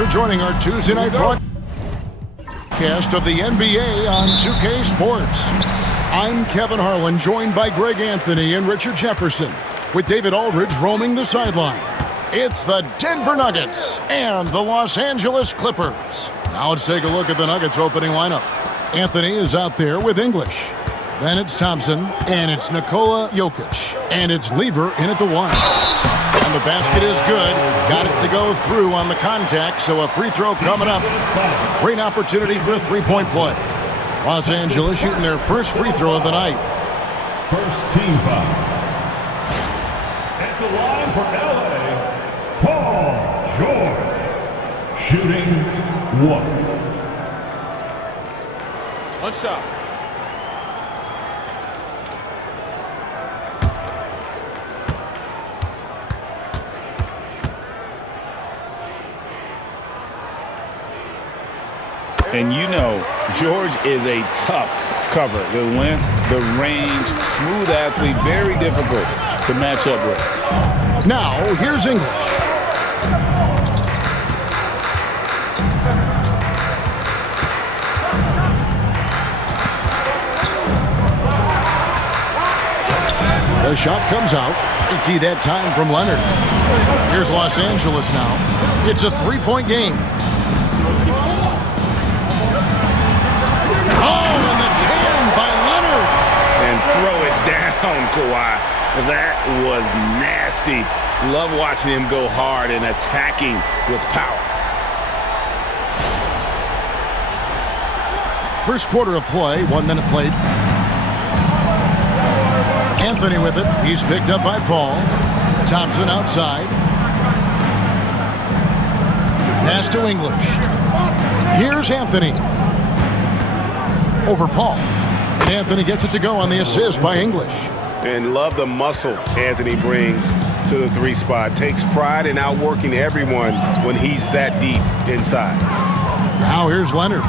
for joining our Tuesday night broadcast of the NBA on 2K Sports. I'm Kevin Harlan, joined by Greg Anthony and Richard Jefferson, with David Aldridge roaming the sideline. It's the Denver Nuggets and the Los Angeles Clippers. Now let's take a look at the Nuggets opening lineup. Anthony is out there with English. Then it's Thompson, and it's Nikola Jokic, and it's Lever in at the 1. And the basket is good. Got it to go through on the contact, so a free throw coming up. Great opportunity for a three-point play. Los Angeles shooting their first free throw of the night. First team foul. At the line for LA, Paul George. Shooting 1. One shot. And you know, George is a tough cover. The length, the range, smooth athlete, very difficult to match up with. Now, here's English. The shot comes out. Empty that time from Leonard. Here's Los Angeles now. It's a three-point game. Throw it down, Kawhi. That was nasty. Love watching him go hard and attacking with power. First quarter of play, 1 minute played. Anthony with it. He's picked up by Paul. Thompson outside. Pass to English. Here's Anthony. Over Paul. And Anthony gets it to go on the assist by English. And love the muscle Anthony brings to the three spot. Takes pride in outworking everyone when he's that deep inside. Now here's Leonard.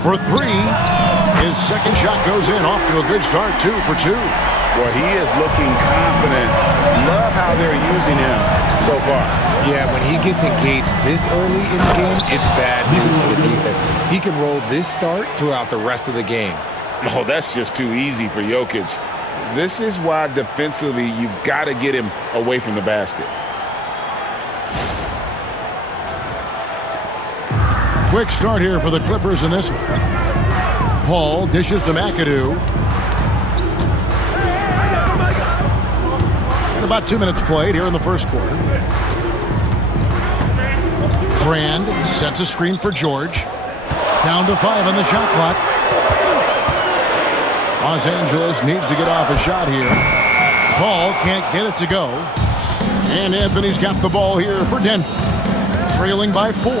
For three. His second shot goes in, off to a good start, 2 for 2. Well, he is looking confident. Love how they're using him so far. Yeah, when he gets engaged this early in the game, it's bad news for the defense. He can roll this start throughout the rest of the game. Oh, that's just too easy for Jokic. This is why defensively you've got to get him away from the basket. Quick start here for the Clippers in this one. Paul dishes to McAdoo. And about 2 minutes played here in the first quarter. Brand sets a screen for George. Down to 5 on the shot clock. Los Angeles needs to get off a shot here. Paul can't get it to go. And Anthony's got the ball here for Denver. Trailing by 4.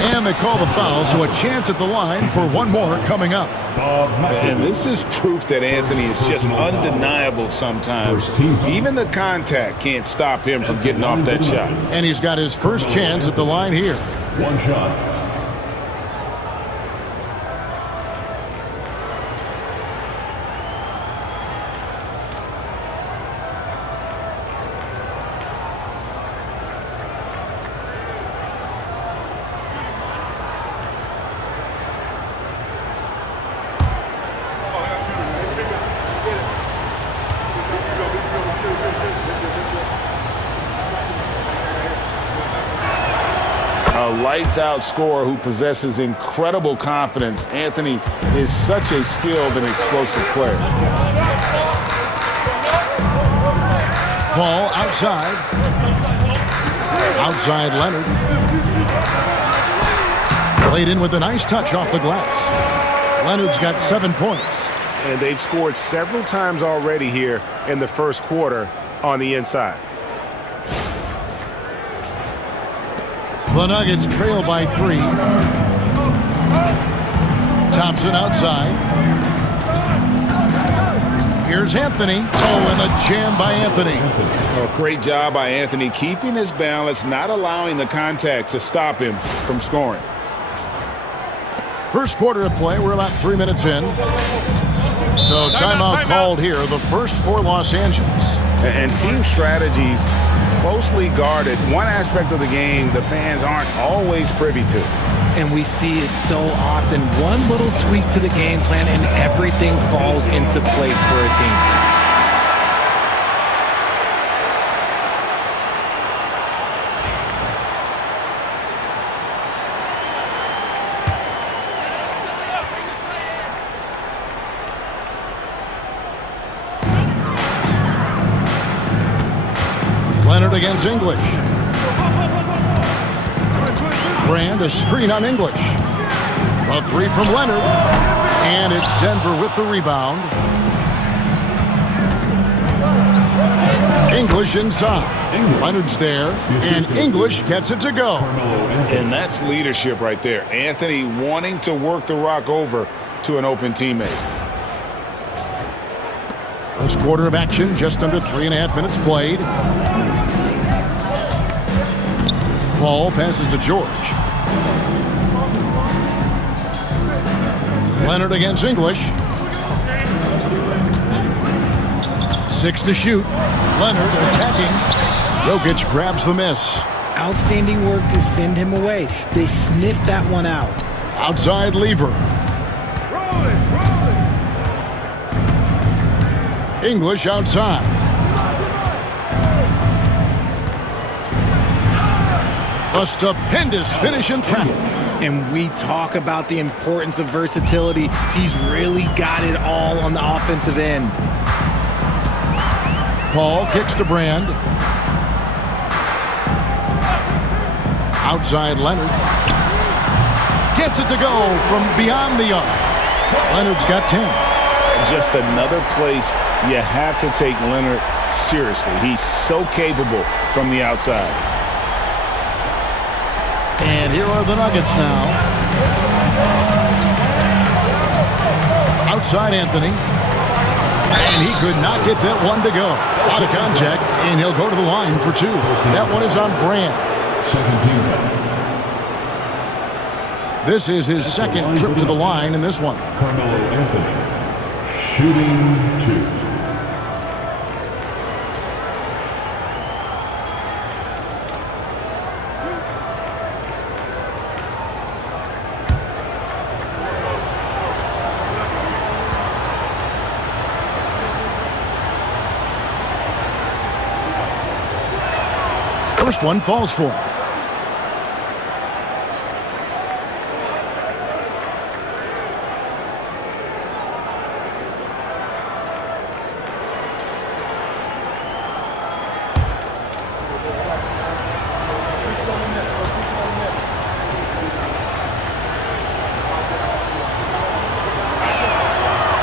And they call the foul, so a chance at the line for one more coming up. And this is proof that Anthony is just undeniable sometimes. Even the contact can't stop him from getting off that shot. And he's got his first chance at the line here. One shot. Lights-out scorer who possesses incredible confidence. Anthony is such a skilled and explosive player. Paul outside. Outside Leonard. Played in with a nice touch off the glass. Leonard's got 7 points. And they've scored several times already here in the first quarter on the inside. The Nuggets trail by 3. Thompson outside. Here's Anthony. Oh, and a jam by Anthony. Oh, great job by Anthony, keeping his balance, not allowing the contact to stop him from scoring. First quarter of play, we're about 3 minutes in. So timeout called here, the first for Los Angeles. And team strategies closely guarded. One aspect of the game the fans aren't always privy to. And we see it so often. One little tweak to the game plan and everything falls into place for a team. Leonard against English. Brand, a screen on English. A three from Leonard. And it's Denver with the rebound. English inside. Leonard's there, and English gets it to go. And that's leadership right there. Anthony wanting to work the rock over to an open teammate. First quarter of action, just under 3.5 minutes played. Paul passes to George. Leonard against English. 6 to shoot. Leonard attacking. Jokic grabs the miss. Outstanding work to send him away. They sniffed that one out. Outside Lever. English outside. A stupendous finish in traffic. And we talk about the importance of versatility. He's really got it all on the offensive end. Paul kicks to Brand. Outside Leonard. Gets it to go from beyond the arc. Leonard's got 10. Just another place you have to take Leonard seriously. He's so capable from the outside. And here are the Nuggets now. Outside Anthony. And he could not get that one to go. Out of contact, and he'll go to the line for 2. That one is on Brand. This is his second trip to the line in this one. Carmelo Anthony, shooting 2. First one falls for him.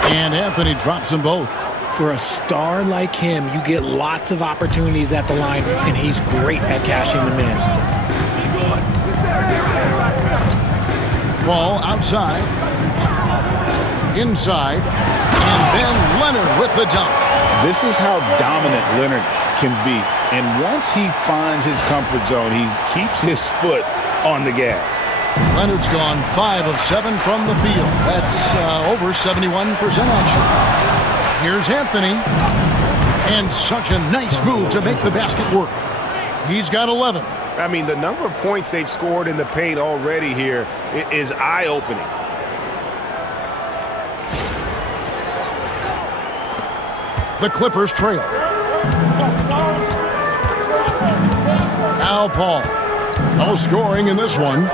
And Anthony drops them both. For a star like him, you get lots of opportunities at the line, and he's great at cashing them in. Ball outside. Inside. And then Leonard with the dunk. This is how dominant Leonard can be. And once he finds his comfort zone, he keeps his foot on the gas. Leonard's gone 5 of 7 from the field. That's over 71% action. Here's Anthony. And such a nice move to make the basket work. He's got 11. I mean, the number of points they've scored in the paint already here is eye-opening. The Clippers trail. Now Paul. No scoring in this one.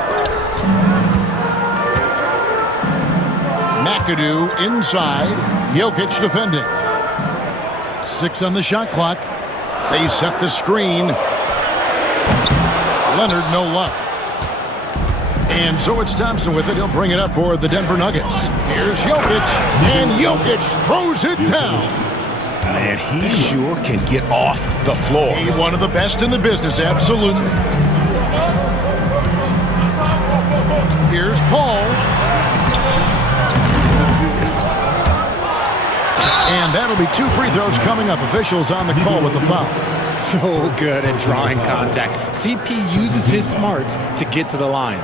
McAdoo inside. Jokic defending. 6 on the shot clock. They set the screen. Leonard, no luck. And so it's Thompson with it. He'll bring it up for the Denver Nuggets. Here's Jokic. And Jokic throws it down. Man, he sure can get off the floor. He's one of the best in the business, absolutely. Here's Paul. And that'll be 2 free throws coming up. Officials on the call with the foul. So good at drawing contact. CP uses his smarts to get to the line.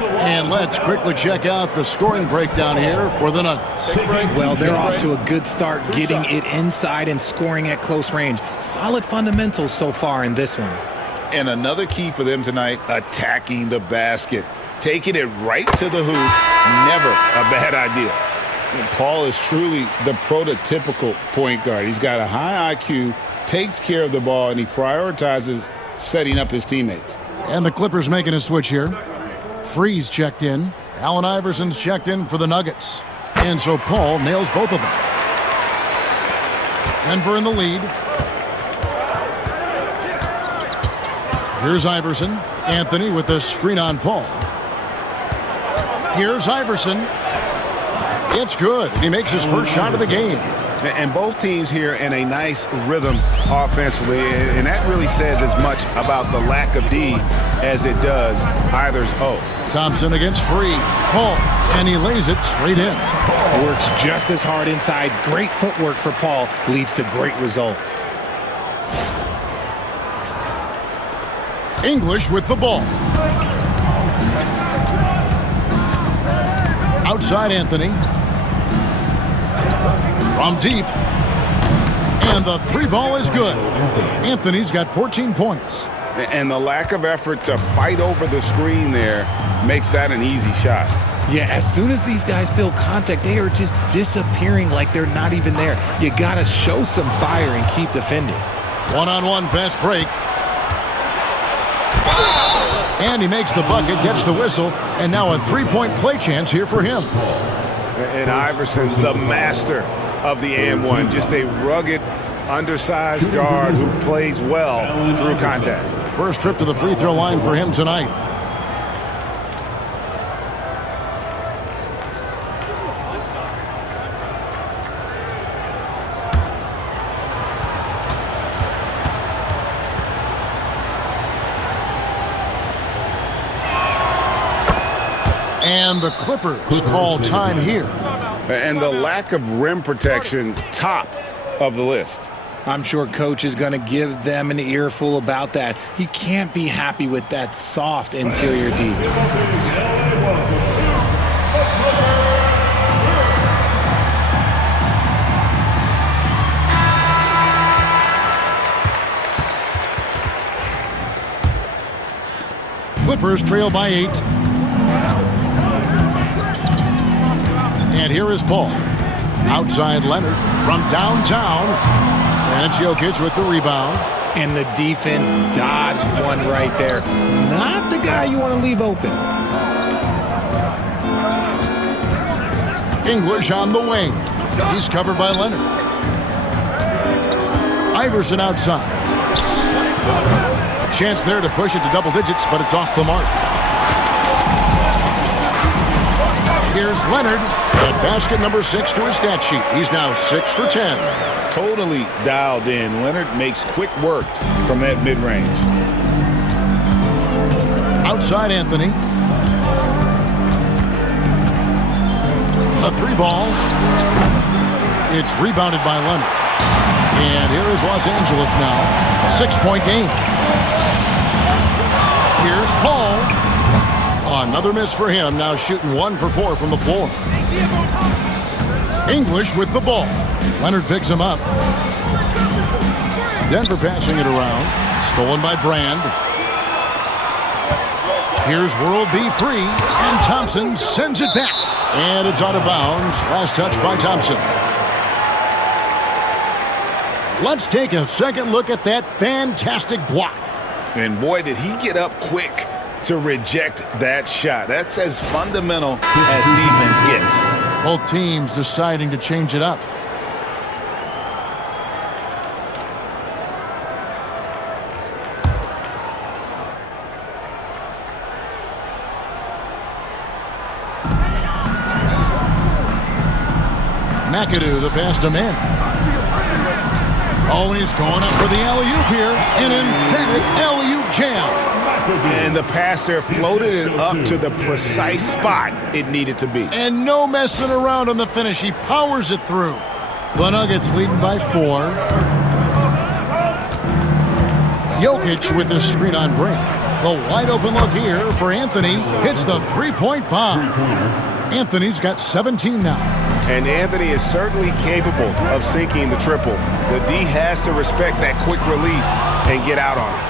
And let's quickly check out the scoring breakdown here for the Nuggets. Well, they're off to a good start getting it inside and scoring at close range. Solid fundamentals so far in this one. And another key for them tonight, attacking the basket. Taking it right to the hoop, never a bad idea. And Paul is truly the prototypical point guard. He's got a high IQ, takes care of the ball, and he prioritizes setting up his teammates. And the Clippers making a switch here. Freeze checked in. Allen Iverson's checked in for the Nuggets. And so Paul nails both of them. Denver in the lead. Here's Iverson. Anthony with the screen on Paul. Here's Iverson. It's good. He makes his first shot of the game. And both teams here in a nice rhythm offensively, and that really says as much about the lack of D as it does either's O. Thompson against Free. Paul, and he lays it straight in. Works just as hard inside. Great footwork for Paul leads to great results. English with the ball. Outside Anthony. From deep. And the three ball is good. Anthony's got 14 points. And the lack of effort to fight over the screen there makes that an easy shot. Yeah, as soon as these guys feel contact, they are just disappearing like they're not even there. You got to show some fire and keep defending. One-on-one fast break. And he makes the bucket, gets the whistle, and now a three-point play chance here for him. And Iverson's the master of the and one. Just a rugged, undersized guard who plays well through contact. First trip to the free throw line for him tonight. And the Clippers call time here. And the lack of rim protection, top of the list. I'm sure coach is going to give them an earful about that. He can't be happy with that soft interior D. Clippers trail by 8. And here is Paul. Outside Leonard from downtown. And Jokic with the rebound. And the defense dodged one right there. Not the guy you want to leave open. English on the wing. He's covered by Leonard. Iverson outside. A chance there to push it to double digits, but it's off the mark. Here's Leonard. And basket number 6 to his stat sheet. He's now 6 for 10. Totally dialed in. Leonard makes quick work from that mid-range. Outside Anthony. A three ball. It's rebounded by Leonard. And here is Los Angeles now. 6-point game. Here's Paul. Another miss for him. Now shooting 1 for 4 from the floor. English with the ball. Leonard picks him up. Denver passing it around. Stolen by Brand. Here's World B free. And Thompson sends it back. And it's out of bounds. Last touch by Thompson. Let's take a second look at that fantastic block. And boy, did he get up quick to reject that shot. That's as fundamental as defense gets. Both teams deciding to change it up. McAdoo, the pass to man. Oh, he's going up for the alley-oop here. An emphatic alley-oop jam. And the pass there floated it up to the precise spot it needed to be. And no messing around on the finish. He powers it through. The Nuggets leading by 4. Jokic with the screen on Brand. The wide open look here for Anthony. Hits the three-point bomb. Anthony's got 17 now. And Anthony is certainly capable of sinking the triple. The D has to respect that quick release and get out on it.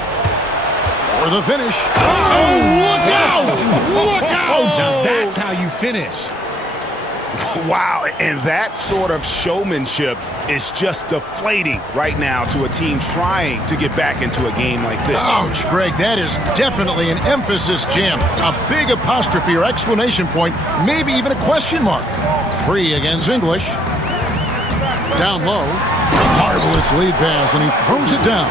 For the finish. Oh, look out! Look out! Now that's how you finish. Wow, and that sort of showmanship is just deflating right now to a team trying to get back into a game like this. Ouch, Greg, that is definitely an emphasis jam. A big apostrophe or exclamation point, maybe even a question mark. Free against English. Down low. Marvelous lead pass, and he throws it down.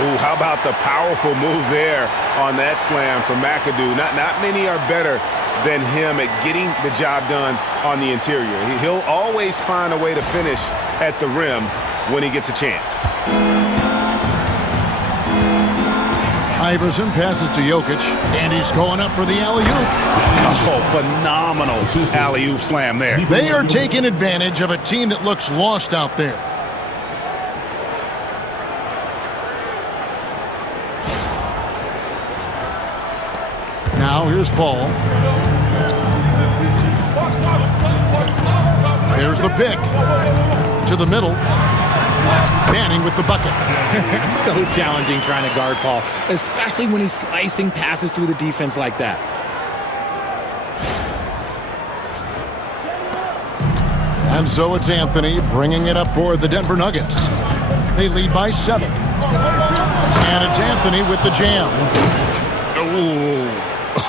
Ooh, how about the powerful move there on that slam from McAdoo? Not many are better than him at getting the job done on the interior. He'll always find a way to finish at the rim when he gets a chance. Iverson passes to Jokic, and he's going up for the alley-oop. Oh, phenomenal alley-oop slam there. They are taking advantage of a team that looks lost out there. Now here's Paul. There's the pick. To the middle. Manning with the bucket. So challenging trying to guard Paul, especially when he's slicing passes through the defense like that. And so it's Anthony bringing it up for the Denver Nuggets. They lead by 7. And it's Anthony with the jam.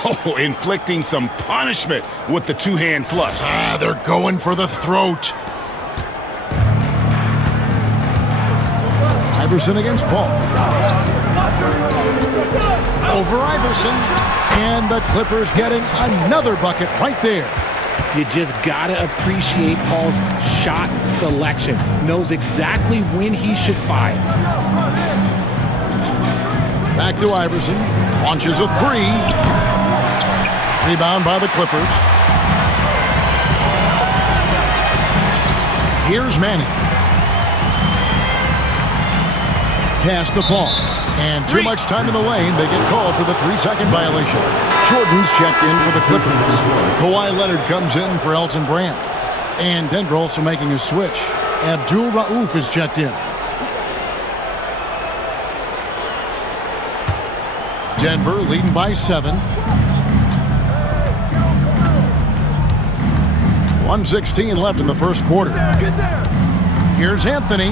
Oh, inflicting some punishment with the two-hand flush. They're going for the throat. Iverson against Paul. Over Iverson. And the Clippers getting another bucket right there. You just gotta appreciate Paul's shot selection. Knows exactly when he should fire. Back to Iverson. Launches a three. Rebound by the Clippers. Here's Manning. Pass to Paul. And too much time in the lane. They get called for the 3-second violation. Jordan's checked in for the Clippers. Kawhi Leonard comes in for Elton Brand. And Denver also making a switch. Abdul Rauf is checked in. Denver leading by 7. 1:16 left in the first quarter. Here's Anthony.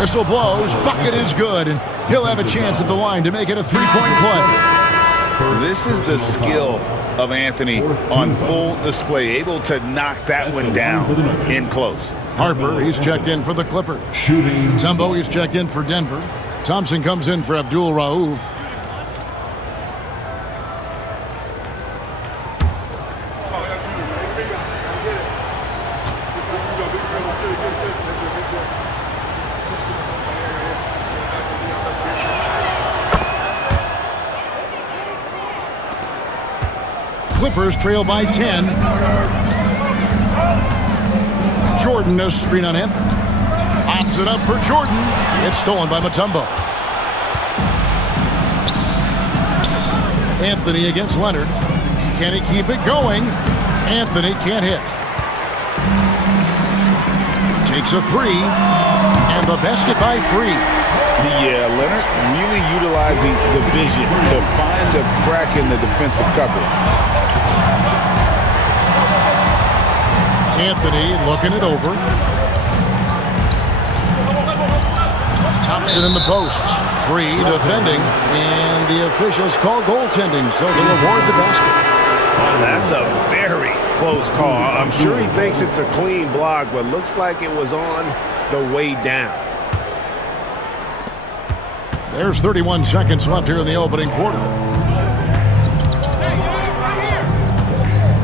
Whistle blows. Bucket is good. And he'll have a chance at the line to make it a 3-point play. This is the skill of Anthony on full display. Able to knock that one down in close. Harper, he's checked in for the Clippers. Tumbo, he's checked in for Denver. Thompson comes in for Abdul Rauf. Clippers trail by 10. Jordan, a screen on Anthony. Pops it up for Jordan. It's stolen by Mutombo. Anthony against Leonard. Can he keep it going? Anthony can't hit. Takes a three. And the basket by Free. Yeah, Leonard really utilizing the vision to find the crack in the defensive coverage. Anthony looking it over. Thompson in the posts. Free defending. And the officials call goaltending, so they award the basket. Oh, that's a very close call. I'm sure he thinks it's a clean block, but looks like it was on the way down. There's 31 seconds left here in the opening quarter.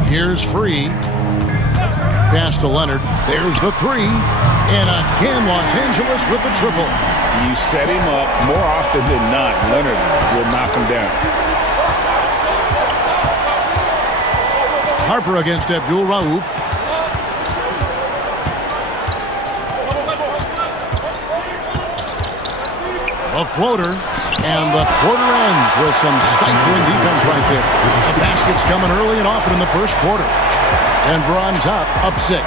Here's Free. Pass to Leonard. There's the three. And again, Los Angeles with the triple. You set him up more often than not. Leonard will knock him down. Harper against Abdul Rauf. A floater. And the quarter ends with some stifling defense right there. The basket's coming early and often in the first quarter. Denver on top, up 6.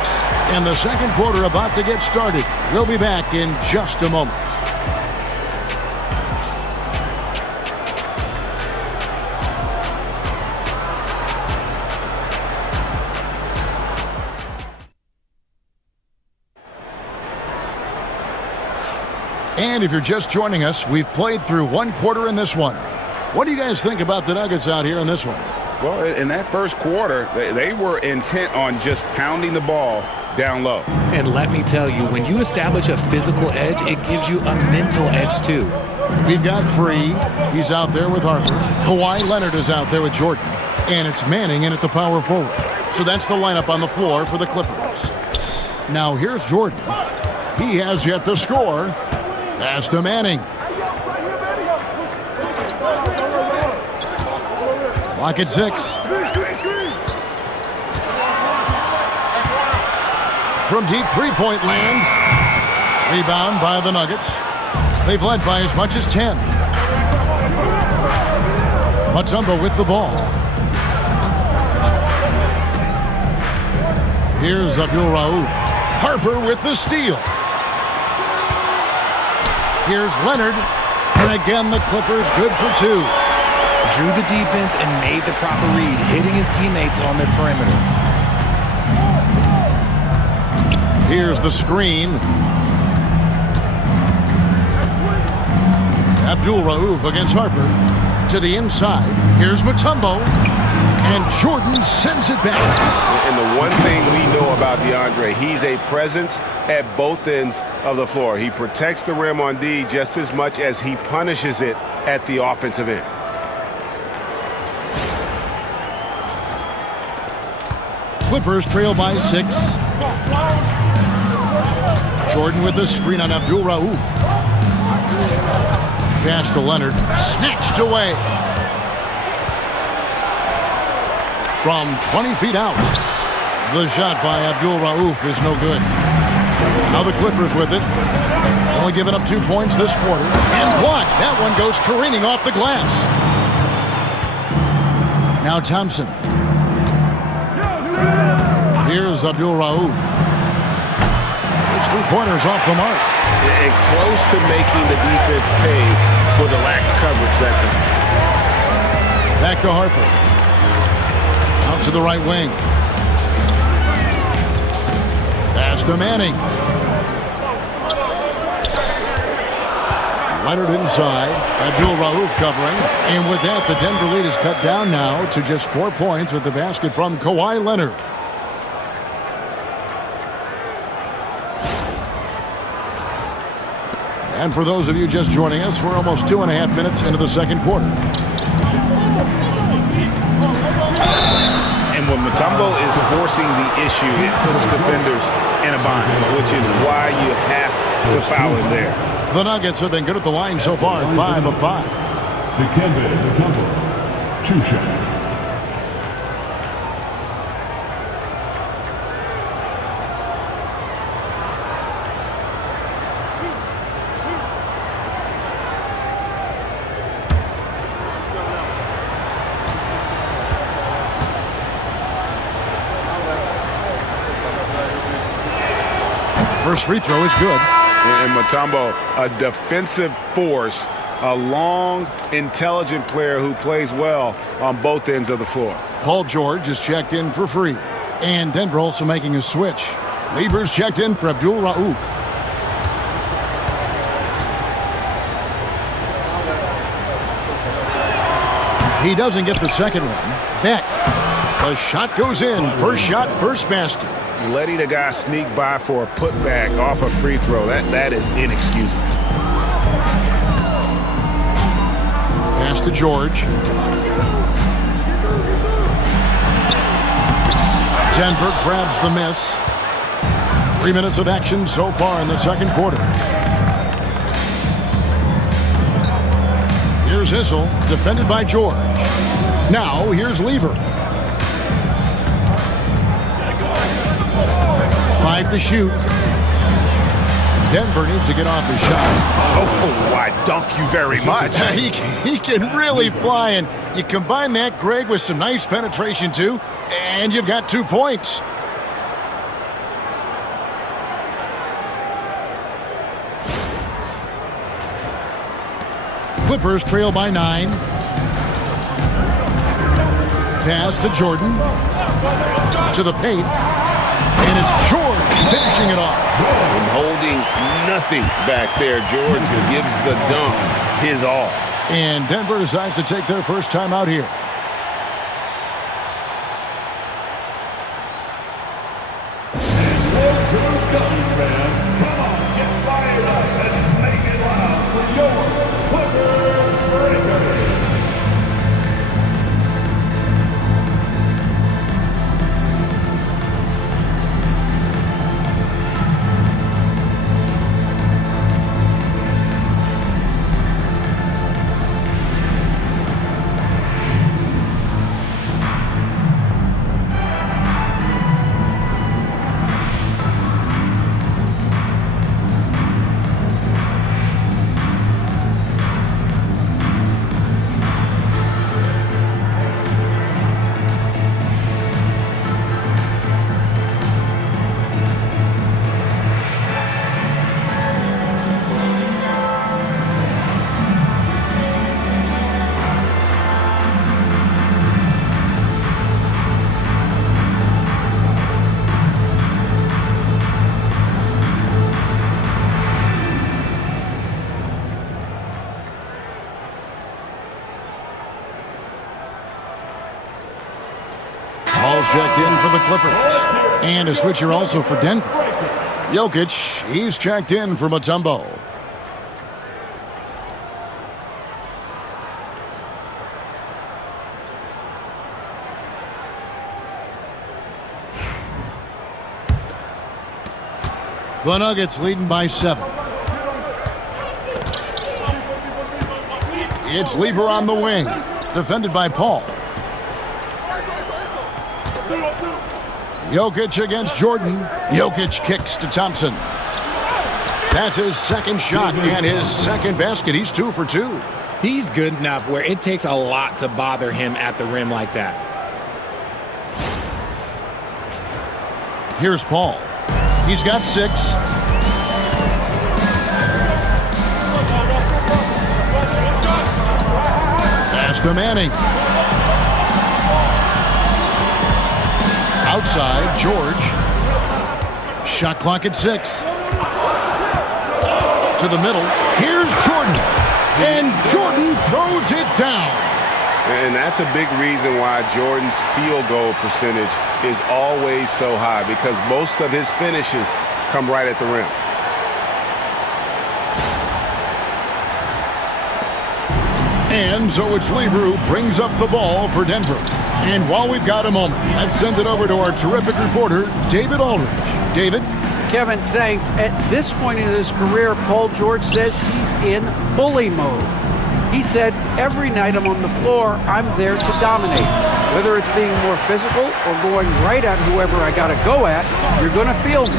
And the second quarter about to get started. We'll be back in just a moment. And if you're just joining us, we've played through one quarter in this one. What do you guys think about the Nuggets out here in this one? Well, in that first quarter, they were intent on just pounding the ball down low. And let me tell you, when you establish a physical edge, it gives you a mental edge too. We've got Free. He's out there with Harper. Kawhi Leonard is out there with Jordan. And it's Manning in at the power forward. So that's the lineup on the floor for the Clippers. Now here's Jordan. He has yet to score. Pass to Manning. Clock at 6. From deep three-point land. Rebound by the Nuggets. They've led by as much as 10. Mutombo with the ball. Here's Abdul Rauf. Harper with the steal. Here's Leonard. And again, the Clippers good for 2. Drew the defense and made the proper read, hitting his teammates on the perimeter. Here's the screen. Abdul Rauf against Harper. To the inside. Here's Mutombo. And Jordan sends it back. And the one thing we know about DeAndre, he's a presence at both ends of the floor. He protects the rim on D just as much as he punishes it at the offensive end. Clippers trail by 6. Jordan with the screen on Abdul Rauf. Pass to Leonard. Snatched away. From 20 feet out. The shot by Abdul Rauf is no good. Now the Clippers with it. Only giving up 2 points this quarter. And blocked. That one goes careening off the glass. Now Thompson. Here's Abdul Rauf. Those 3-pointers off the mark. And close to making the defense pay for the lax coverage that time. Back to Harper. Out to the right wing. Pass to Manning. Leonard inside. Abdul Rauf covering. And with that, the Denver lead is cut down now to just 4 points with the basket from Kawhi Leonard. And for those of you just joining us, we're almost 2.5 minutes into the second quarter. And when Mutombo is forcing the issue, it puts defenders in a bind, which is why you have to foul him there. The Nuggets have been good at the line so far, 5 of 5. Dikembe Mutombo, 2 shots. First free throw is good. And Mutombo, a defensive force, a long, intelligent player who plays well on both ends of the floor. Paul George is checked in for Free. And Denver also making a switch. Lieber's checked in for Abdul Rauf. He doesn't get the second one. Beck. The shot goes in. First shot, first basket. Letting a guy sneak by for a putback off a free throw, that is inexcusable. Pass to George. Denver grabs the miss. 3 minutes of action so far in the second quarter. Here's Issel, defended by George. Now here's Lieber. 5 to shoot. Denver needs to get off the shot. Oh, I dunk you very much. He can really fly, and you combine that, Greg, with some nice penetration, too, and you've got 2 points. Clippers trail by 9. Pass to Jordan. To the paint. And it's George finishing it off. And holding nothing back there, George gives the dunk his all. And Denver decides to take their first time out here. Checked in for the Clippers. And a switcher also for Denver. Jokic, he's checked in for Mutombo. The Nuggets leading by 7. It's Lever on the wing. Defended by Paul. Jokic against Jordan. Jokic kicks to Thompson. That's his second shot and his second basket. He's 2 for 2. He's good enough where it takes a lot to bother him at the rim like that. Here's Paul. He's got 6. Pass to Manning. Outside, George. Shot clock at 6. To the middle. Here's Jordan. And Jordan throws it down. And that's a big reason why Jordan's field goal percentage is always so high, because most of his finishes come right at the rim. And so it's Lever who brings up the ball for Denver. And while we've got a moment, let's send it over to our terrific reporter, David Aldridge. David? Kevin, thanks. At this point in his career, Paul George says he's in bully mode. He said, every night I'm on the floor, I'm there to dominate. Whether it's being more physical or going right at whoever I got to go at, you're going to feel me.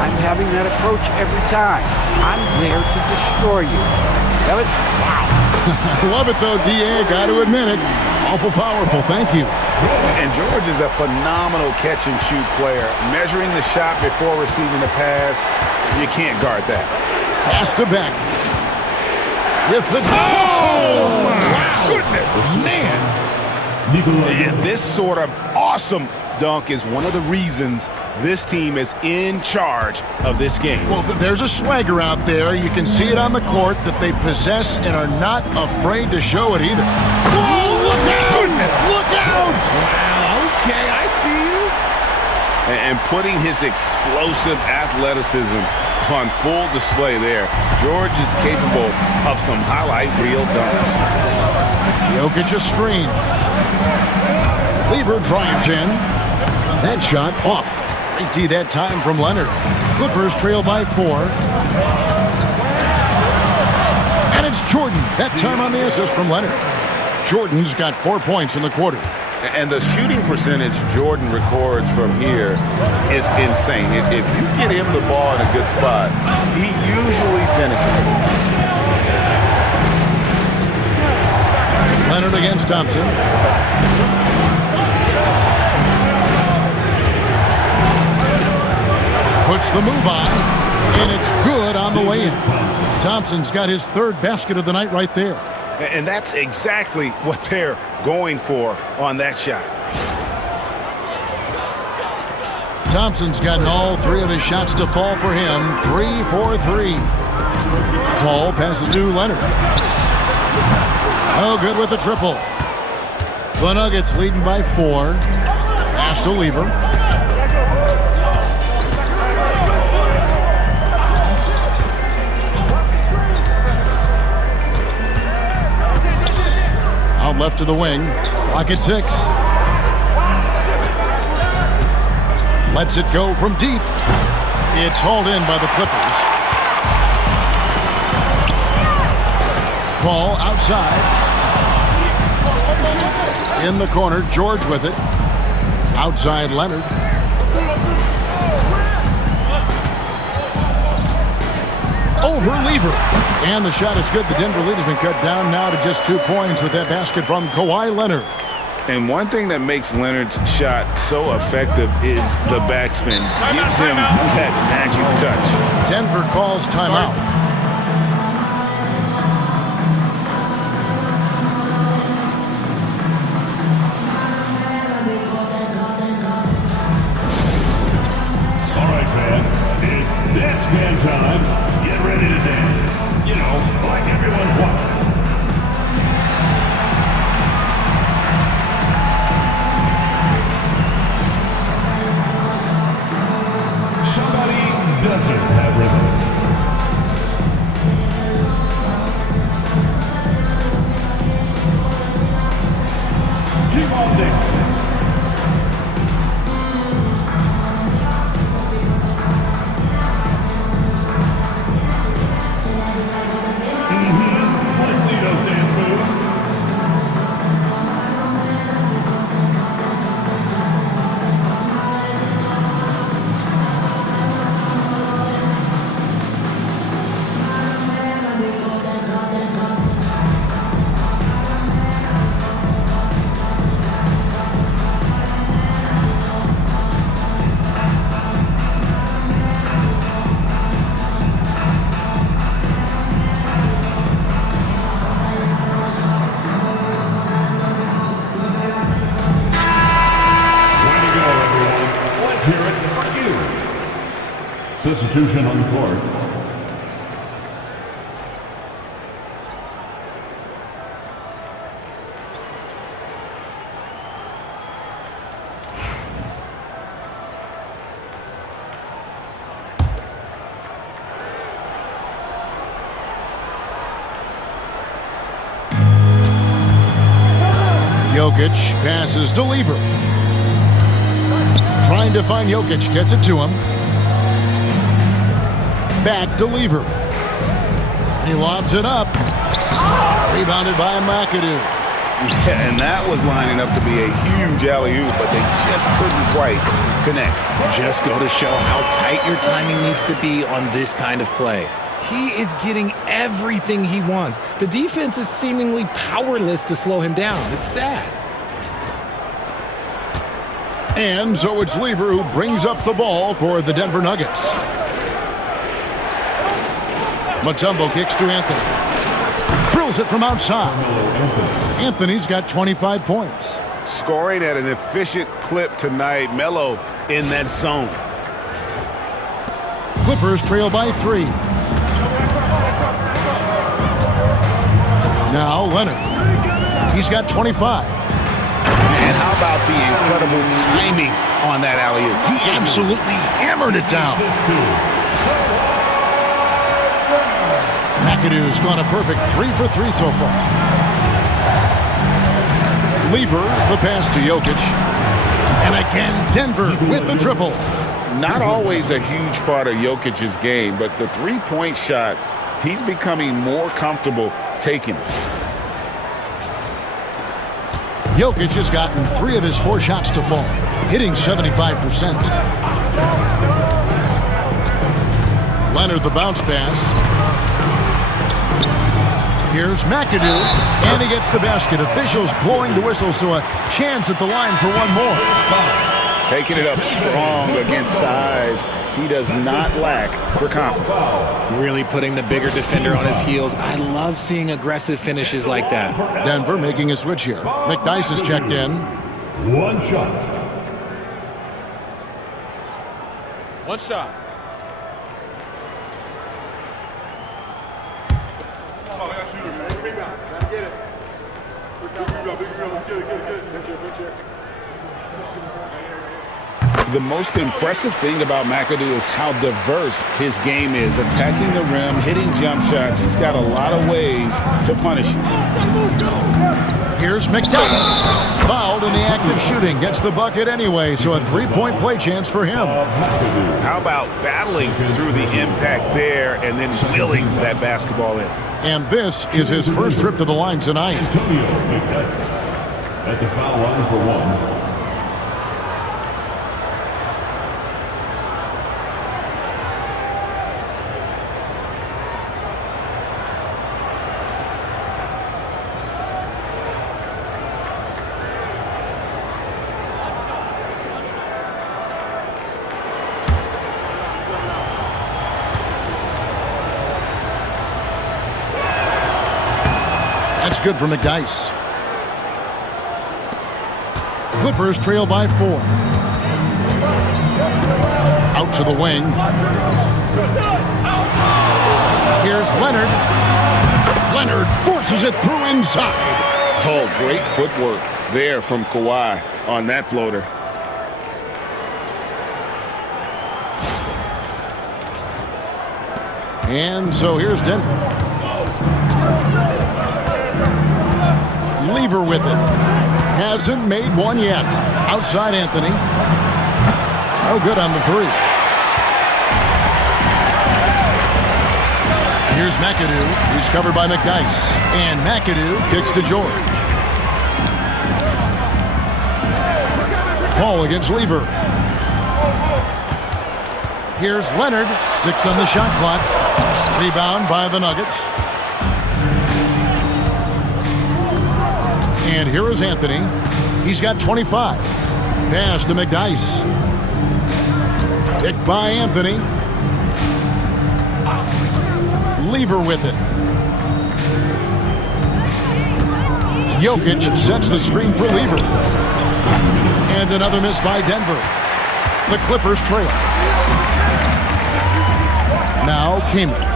I'm having that approach every time. I'm there to destroy you. Kevin? Wow. Love it, though, D.A. Got to admit it. Awful powerful. Thank you. And George is a phenomenal catch-and-shoot player. Measuring the shot before receiving the pass, you can't guard that. Pass to Beck. With the... Oh, my goodness. Man. And this sort of awesome dunk is one of the reasons this team is in charge of this game. Well, there's a swagger out there. You can see it on the court that they possess and are not afraid to show it either. Whoa, look out! Goodness. Look out! Wow, okay, I see you. And putting his explosive athleticism on full display there, George is capable of some highlight reel dunks. Jokic a screen. Lever drives in. That shot off. Great D that time from Leonard. Clippers trail by 4. And it's Jordan. That time on the assist from Leonard. Jordan's got 4 points in the quarter. And the shooting percentage Jordan records from here is insane. If you get him the ball in a good spot, he usually finishes. Leonard against Thompson. Puts the move on, and it's good on the way in. Thompson's got his third basket of the night right there. And that's exactly what they're going for on that shot. Thompson's gotten all three of his shots to fall for him. 3 for 3. Paul passes to Leonard. Oh, good with the triple. The Nuggets leading by 4. Pass to Lever. Out left to the wing. Clock at 6. Lets it go from deep. It's hauled in by the Clippers. Ball outside. In the corner, George with it. Outside Leonard. Over Lever. And the shot is good. The Denver lead has been cut down now to just 2 points with that basket from Kawhi Leonard. And one thing that makes Leonard's shot so effective is the backspin. Gives him that magic touch. Denver calls timeout. All right, fans, it's dance man time. Get ready to dance. You know, like everyone's watching. Somebody doesn't have rhythm. Keep on dancing. Let's see those dance moves. Substitution on the court. Jokic passes to Lever. Trying to find Jokic, gets it to him. Back to Lever. He lobs it up. Rebounded by McAdoo. Yeah, and that was lining up to be a huge alley-oop, but they just couldn't quite connect. Just go to show how tight your timing needs to be on this kind of play. He is getting everything he wants. The defense is seemingly powerless to slow him down. It's sad. And so it's Lever who brings up the ball for the Denver Nuggets. Mutombo kicks to Anthony. Drills it from outside. Anthony's got 25 points. Scoring at an efficient clip tonight. Melo in that zone. Clippers trail by 3. Now Leonard. He's got 25. And how about the incredible timing on that alley-oop? He absolutely hammered it down. McAdoo's gone a perfect 3 for 3 so far. Lever, the pass to Jokic. And again, Denver with the triple. Not always a huge part of Jokic's game, but the three-point shot, he's becoming more comfortable taking it. Jokic has gotten 3 of his 4 shots to fall, hitting 75%. Leonard the bounce pass. Here's McAdoo, and he gets the basket. Officials blowing the whistle, so a chance at the line for one more. Taking it up strong against size. He does not lack for confidence. Really putting the bigger defender on his heels. I love seeing aggressive finishes like that. Denver making a switch here. McDyess is checked in. One shot. One shot. The most impressive thing about McAdoo is how diverse his game is. Attacking the rim, hitting jump shots. He's got a lot of ways to punish you. Here's McDyess. Fouled in the act of shooting. Gets the bucket anyway, so a 3-point play chance for him. How about battling through the impact there and then wheeling that basketball in? And this is his first trip to the line tonight. Antonio McDyess at the foul line for 1. That's good for McDyess. Clippers trail by 4. Out to the wing. Here's Leonard. Leonard forces it through inside. Oh, great footwork there from Kawhi on that floater. And so here's Denver. Lever with it. Hasn't made one yet. Outside Anthony. No good on the 3. Here's McAdoo. He's covered by McDyess. And McAdoo kicks to George. Paul against Lever. Here's Leonard. 6 on the shot clock. Rebound by the Nuggets. And here is Anthony. He's got 25. Pass to McDyess. Picked by Anthony. Lever with it. Jokic sets the screen for Lever. And another miss by Denver. The Clippers trail. Now Kamen.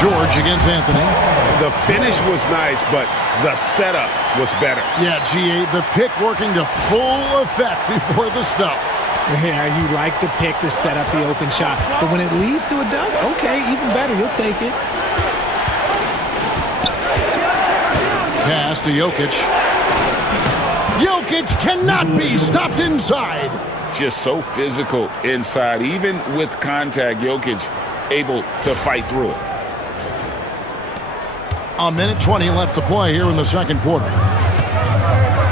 George against Anthony. The finish was nice, but the setup was better. Yeah, G8, the pick working to full effect before the stuff. Yeah, you like the pick to set up the open shot. But when it leads to a dunk, okay, even better, you'll take it. Pass to Jokic. Jokic cannot be stopped inside. Just so physical inside. Even with contact, Jokic able to fight through it. A minute 20 left to play here in the second quarter.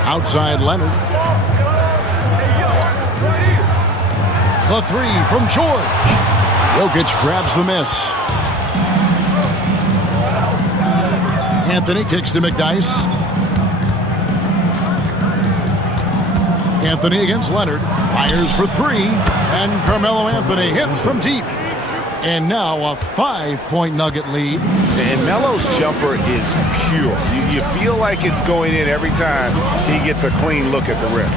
Outside Leonard. The 3 from George. Jokic grabs the miss. Anthony kicks to McDyess. Anthony against Leonard. Fires for 3. And Carmelo Anthony hits from deep. And now a 5-point Nugget lead. And Melo's jumper is pure. You feel like it's going in every time he gets a clean look at the rim.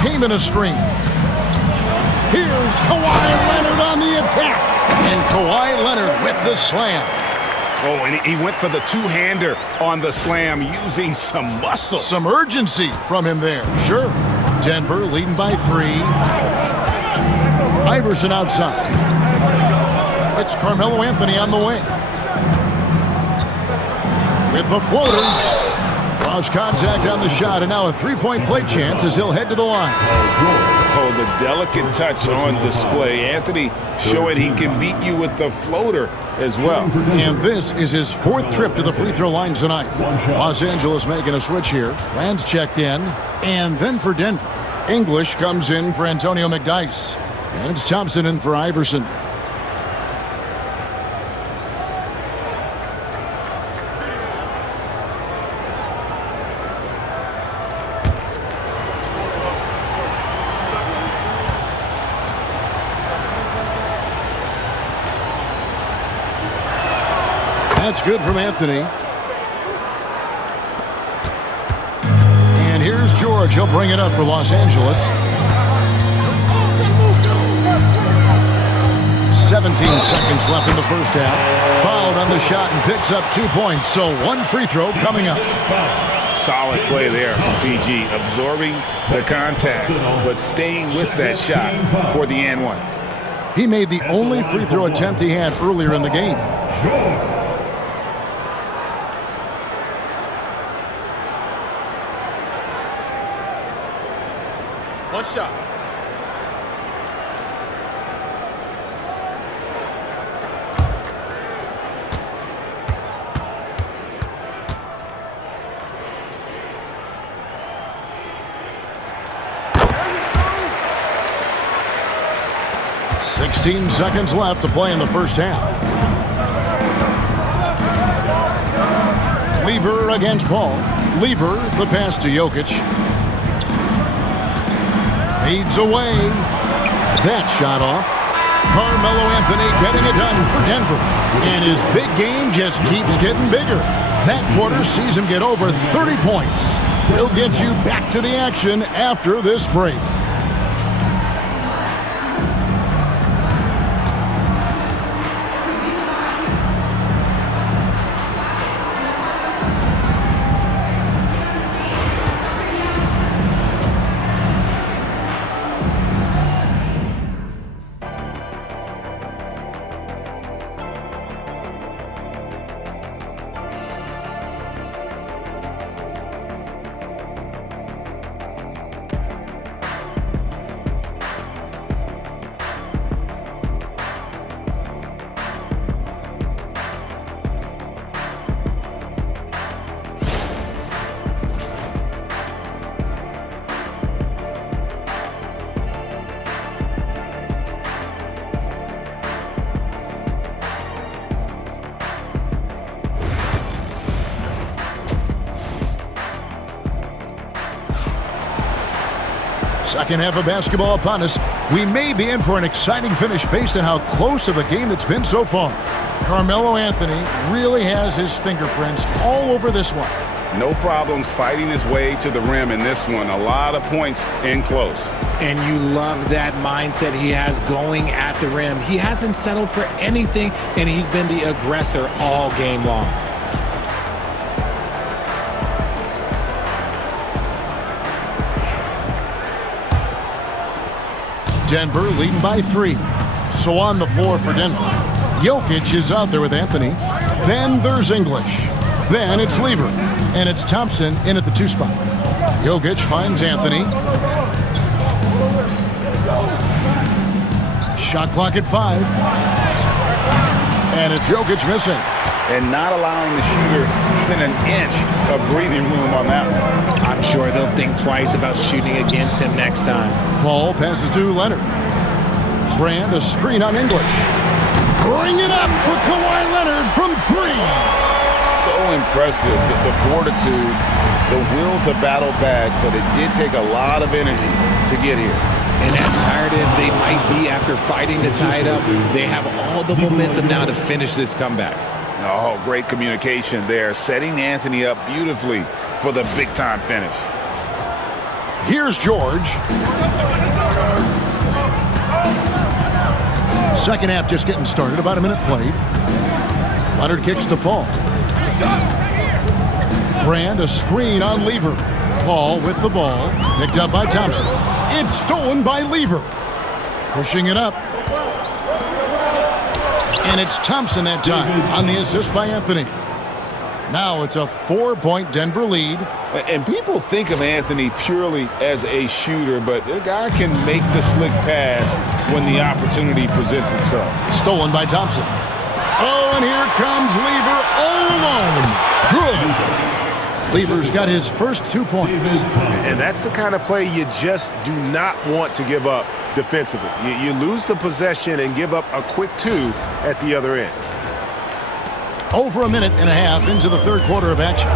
Came in a screen. Here's Kawhi Leonard on the attack. And Kawhi Leonard with the slam. Oh, and he went for the two-hander on the slam using some muscle. Some urgency from him there. Sure. Denver leading by 3. Iverson outside. It's Carmelo Anthony on the wing. With the floater. Draws contact on the shot, and now a three-point play chance as he'll head to the line. Oh, the delicate touch on display. Anthony showing he can beat you with the floater as well. And this is his fourth trip to the free throw line tonight. Los Angeles making a switch here. Rand's checked in. And then for Denver, English comes in for Antonio McDyess. And it's Thompson in for Iverson. That's good from Anthony. And here's George. He'll bring it up for Los Angeles. 17 seconds left in the first half. Fouled on the shot and picks up 2 points. So one free throw coming up. Solid play there from PG. Absorbing the contact, but staying with that shot for the and one. He made the only free throw attempt he had earlier in the game. One shot. Sixteen seconds left to play in the first half. Lever against Paul. Lever, the pass to Jokic. Fades away. That shot off. Carmelo Anthony getting it done for Denver. And his big game just keeps getting bigger. That quarter sees him get over 30 points. We'll get you back to the action after this break. Second half of basketball upon us. We may be in for an exciting finish based on how close of a game it's been so far. Carmelo Anthony really has his fingerprints all over this one. No problems fighting his way to the rim in this one. A lot of points in close. And you love that mindset he has going at the rim. He hasn't settled for anything, and he's been the aggressor all game long. Denver leading by 3. So on the floor for Denver. Jokic is out there with Anthony. Then there's English. Then it's Lever. And it's Thompson in at the 2 spot. Jokic finds Anthony. Shot clock at 5. And it's Jokic missing. And not allowing the shooter even an inch of breathing room on that one. I'm sure they'll think twice about shooting against him next time. Paul passes to Leonard. Brand a screen on English. Bring it up for Kawhi Leonard from 3. So impressive, the fortitude, the will to battle back, but it did take a lot of energy to get here. And as tired as they might be after fighting to tie it up, they have all the momentum now to finish this comeback. Oh, great communication there, setting Anthony up beautifully for the big-time finish. Here's George. Second half just getting started, about a minute played. Leonard kicks to Paul. Brand a screen on Lever. Paul with the ball, picked up by Thompson. It's stolen by Lever. Pushing it up. And it's Thompson that time on the assist by Anthony. Now it's a 4-point Denver lead. And people think of Anthony purely as a shooter, but the guy can make the slick pass when the opportunity presents itself. Stolen by Thompson. Oh, and here comes Lever all alone. Good. Lever's got his first 2 points. And that's the kind of play you just do not want to give up defensively. You lose the possession and give up a quick 2 at the other end. Over a minute and a half into the third quarter of action.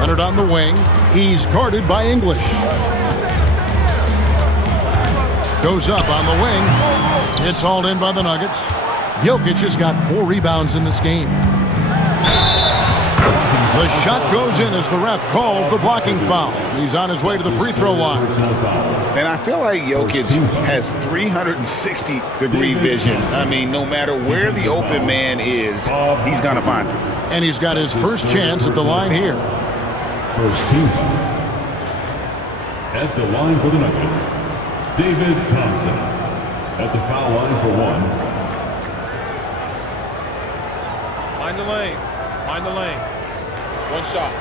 Leonard on the wing. He's guarded by English. Goes up on the wing. It's hauled in by the Nuggets. Jokic has got 4 rebounds in this game. The shot goes in as the ref calls the blocking foul. He's on his way to the free throw line. And I feel like Jokic has 360-degree vision. I mean, no matter where the open man is, he's going to find him. And he's got his first chance at the line here. First team. At the line for the Nuggets, David Thompson. At the foul line for 1. Mind the lanes. Mind the lanes. 1 shot.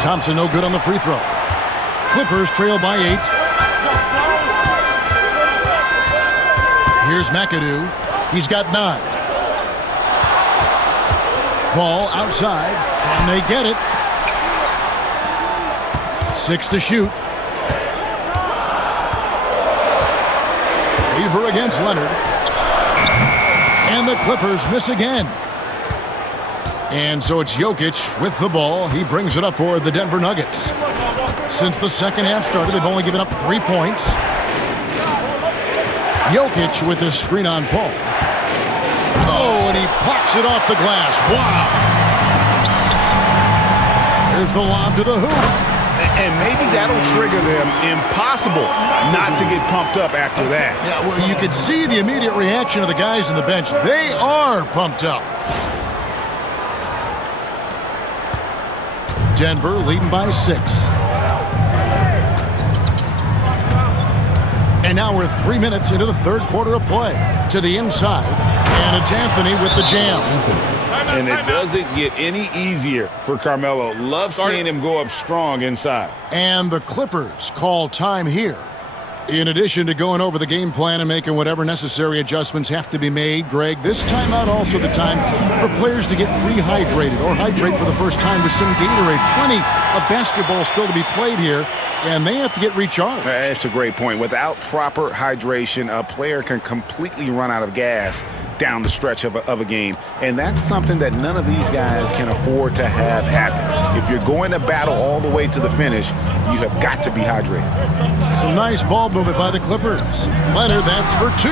Thompson no good on the free throw. Clippers trail by 8. Here's McAdoo. He's got 9. Ball outside, and they get it. 6 to shoot. Lever against Leonard. And the Clippers miss again. And so it's Jokic with the ball. He brings it up for the Denver Nuggets. Since the second half started, they've only given up 3 points. Jokic with his screen on Paul. Oh, and he pops it off the glass. Wow. There's the lob to the hoop. And maybe that'll trigger them. Impossible not to get pumped up after that. Yeah, well, you could see the immediate reaction of the guys on the bench. They are pumped up. Denver leading by 6. And now we're 3 minutes into the third quarter of play. To the inside, and it's Anthony with the jam. And it doesn't get any easier for Carmelo. Love seeing him go up strong inside. And the Clippers call time here. In addition to going over the game plan and making whatever necessary adjustments have to be made, Greg, this timeout also the time for players to get rehydrated or hydrate for the first time with some Gatorade. Plenty of basketball still to be played here, and they have to get recharged. That's a great point. Without proper hydration, a player can completely run out of gas down the stretch of a game. And that's something that none of these guys can afford to have happen. If you're going to battle all the way to the finish, you have got to be hydrated. Some nice ball movement by the Clippers. Leonard, that's for 2.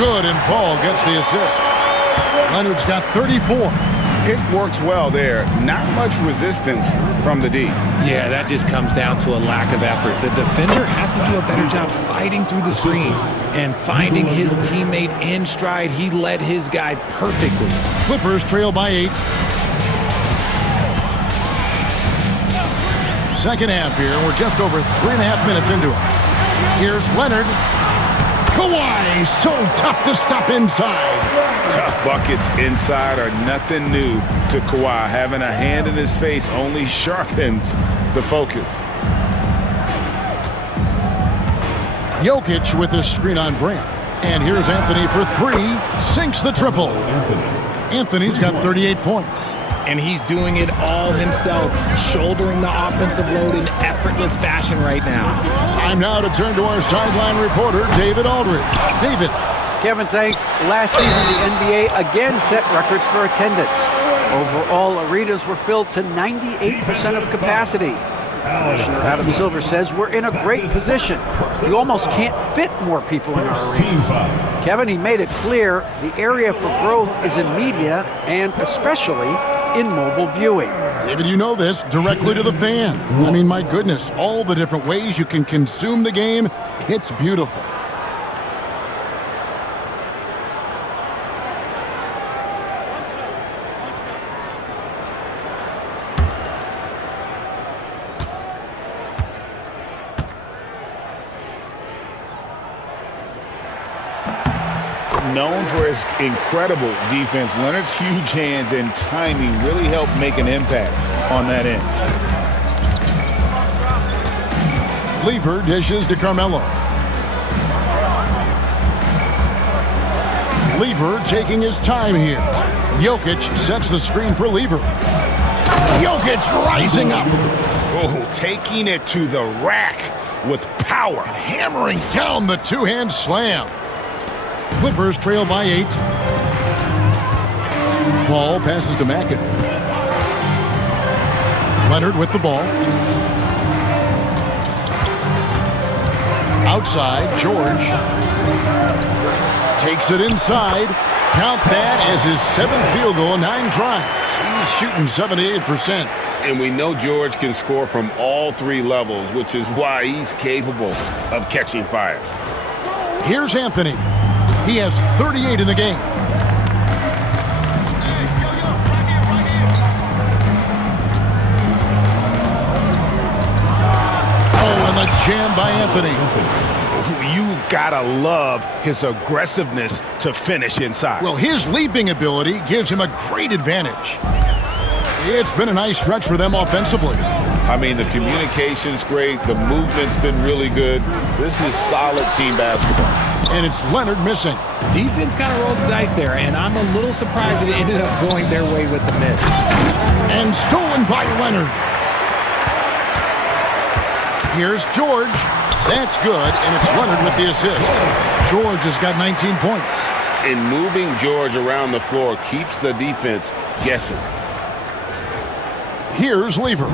Good, and Paul gets the assist. Leonard's got 34. Pick works well there. Not much resistance from the D. Yeah, that just comes down to a lack of effort. The defender has to do a better job fighting through the screen and finding his teammate in stride. He led his guy perfectly. Clippers trail by 8. Second half here, and we're just over 3.5 minutes into it. Here's Leonard. Kawhi, so tough to stop inside. Tough buckets inside are nothing new to Kawhi. Having a hand in his face only sharpens the focus. Jokic with his screen on Grant. And here's Anthony for 3. Sinks the triple. Anthony's got 38 points. And he's doing it all himself, shouldering the offensive load in effortless fashion right now. Time now to turn to our sideline reporter, David Aldridge. David. Kevin, thanks. Last season, the NBA again set records for attendance. Overall, arenas were filled to 98% of capacity. Commissioner Adam Silver says we're in a great position. You almost can't fit more people in our arenas. Kevin, he made it clear the area for growth is in media and especially in mobile viewing. David, you know this, directly to the fan. I mean, my goodness, all the different ways you can consume the game, it's beautiful. Known for his incredible defense, Leonard's huge hands and timing really helped make an impact on that end. Lever dishes to Carmelo. Lever taking his time here. Jokic sets the screen for Lever. Jokic rising up. Oh, taking it to the rack with power. Hammering down the two-hand slam. Clippers trail by 8. Ball passes to McAdoo. Leonard with the ball. Outside, George. Takes it inside. Count that as his 7th field goal, 9 tries. He's shooting 78%. And we know George can score from all 3 levels, which is why he's capable of catching fire. Here's Anthony. He has 38 in the game. Oh, and the jam by Anthony. You gotta love his aggressiveness to finish inside. Well, his leaping ability gives him a great advantage. It's been a nice stretch for them offensively. I mean, the communication's great. The movement's been really good. This is solid team basketball. And it's Leonard missing. Defense kind of rolled the dice there, and I'm a little surprised that it ended up going their way with the miss. And stolen by Leonard. Here's George. That's good, and it's Leonard with the assist. George has got 19 points. And moving George around the floor keeps the defense guessing. Here's Lever.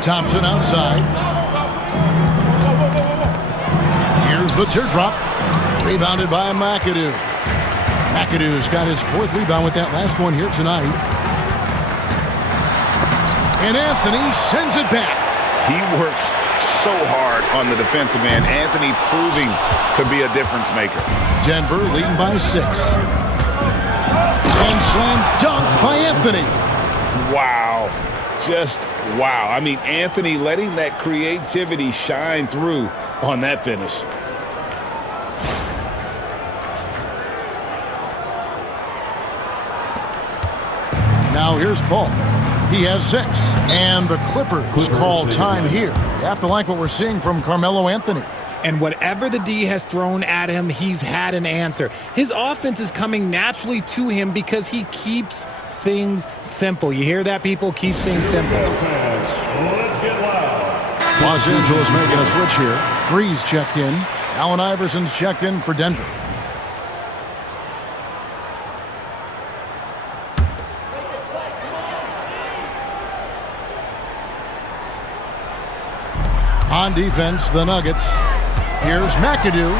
Thompson outside. Here's the teardrop. Rebounded by McAdoo. McAdoo's got his 4th rebound with that last one here tonight. And Anthony sends it back. He works so hard on the defensive end. Anthony proving to be a difference maker. Denver leading by 6. And slam dunk by Anthony. Wow. Just wow. I mean, Anthony letting that creativity shine through on that finish. Now here's Paul. He has 6. And the Clippers call time here. You have to like what we're seeing from Carmelo Anthony. And whatever the D has thrown at him, he's had an answer. His offense is coming naturally to him because he keeps things simple. You hear that, people? Keeps things simple. Let's get loud. Los Angeles making a switch here. Freeze checked in. Allen Iverson's checked in for Denver. On defense, the Nuggets. Here's McAdoo.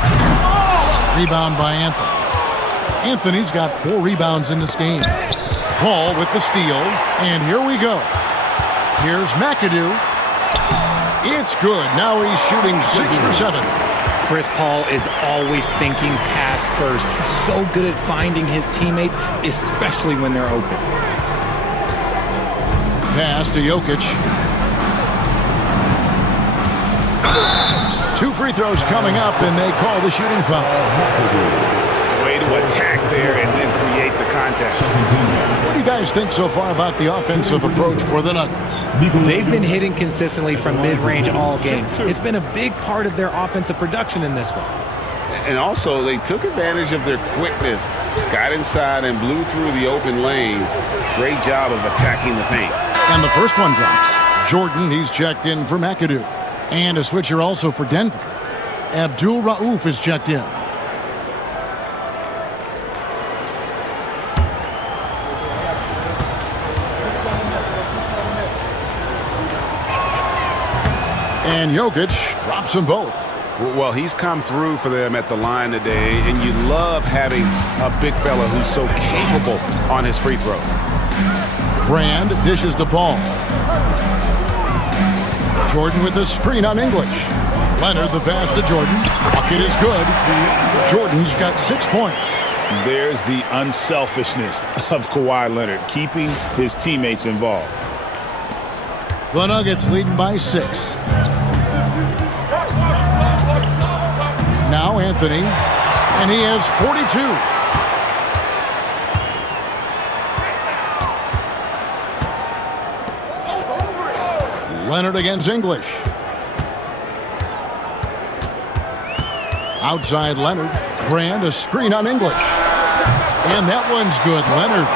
Rebound by Anthony. Anthony's got 4 rebounds in this game. Paul with the steal. And here we go. Here's McAdoo. It's good. Now he's shooting 6 for 7. Chris Paul is always thinking pass first. He's so good at finding his teammates, especially when they're open. Pass to Jokic. 2 free throws coming up, and they call the shooting foul. Way to attack there and then create the contact. What do you guys think so far about the offensive approach for the Nuggets? They've been hitting consistently from mid-range all game. It's been a big part of their offensive production in this one. And also, they took advantage of their quickness, got inside and blew through the open lanes. Great job of attacking the paint. And the first one drops. Jordan, he's checked in for McAdoo. And a switcher also for Denver. Abdul Rauf is checked in. And Jokic drops them both. Well, he's come through for them at the line today, and you love having a big fella who's so capable on his free throw. Brand dishes the ball. Jordan with a screen on English. Leonard the pass to Jordan. Bucket is good. Jordan's got 6 points. There's the unselfishness of Kawhi Leonard, keeping his teammates involved. The Nuggets leading by 6. Now Anthony Anthony, and he has 42. Leonard against English. Outside Leonard. Brand, a screen on English. And that one's good. Leonard.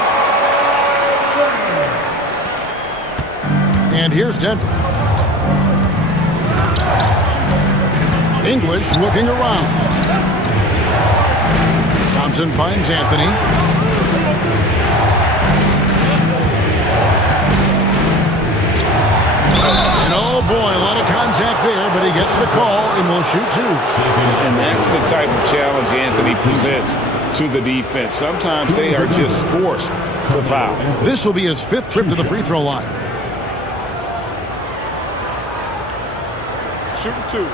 And here's Denver. English looking around. Thompson finds Anthony. And oh boy, a lot of contact there, but he gets the call and will shoot two. And that's the type of challenge Anthony presents to the defense. Sometimes they are just forced to foul. This will be his 5th trip to the free throw line. Shooting two.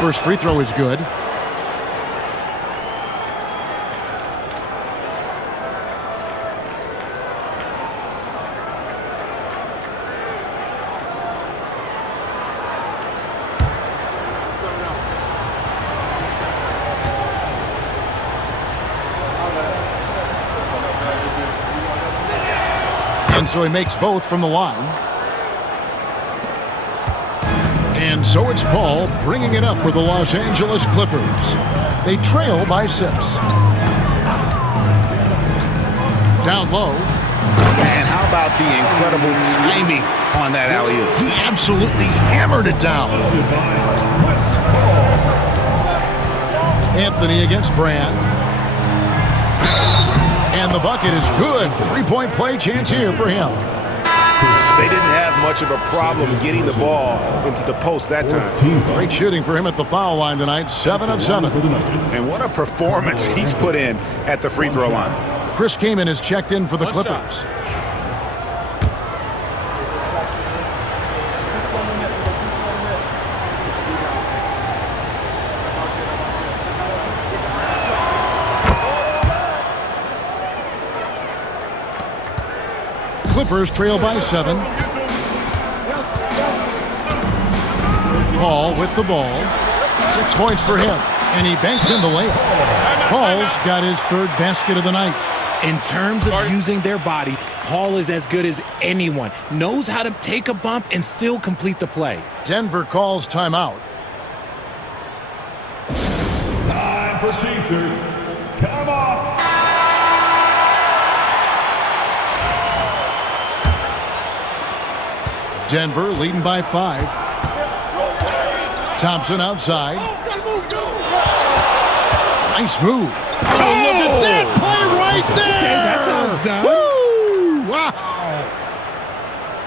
First free throw is good. And so he makes both from the line. And so it's Paul bringing it up for the Los Angeles Clippers. They trail by 6. Down low. And how about the incredible timing on that alley-oop? He absolutely hammered it down. Anthony against Brand. And the bucket is good. 3-point play chance here for him. They didn't have much of a problem getting the ball into the post that time. Great shooting for him at the foul line tonight. 7 of 7. And what a performance he's put in at the free throw line. Chris Kaman is checked in for the Clippers. Clippers trail by 7. Paul with the ball. 6 points for him. And he banks in the layup. Paul's got his 3rd basket of the night. In terms of using their body, Paul is as good as anyone. Knows how to take a bump and still complete the play. Denver calls timeout. Time for T-shirts. Come on. Denver leading by 5. Thompson outside. Nice move. Oh, look at that play right there. Okay, that's how it's done. Woo! Wow.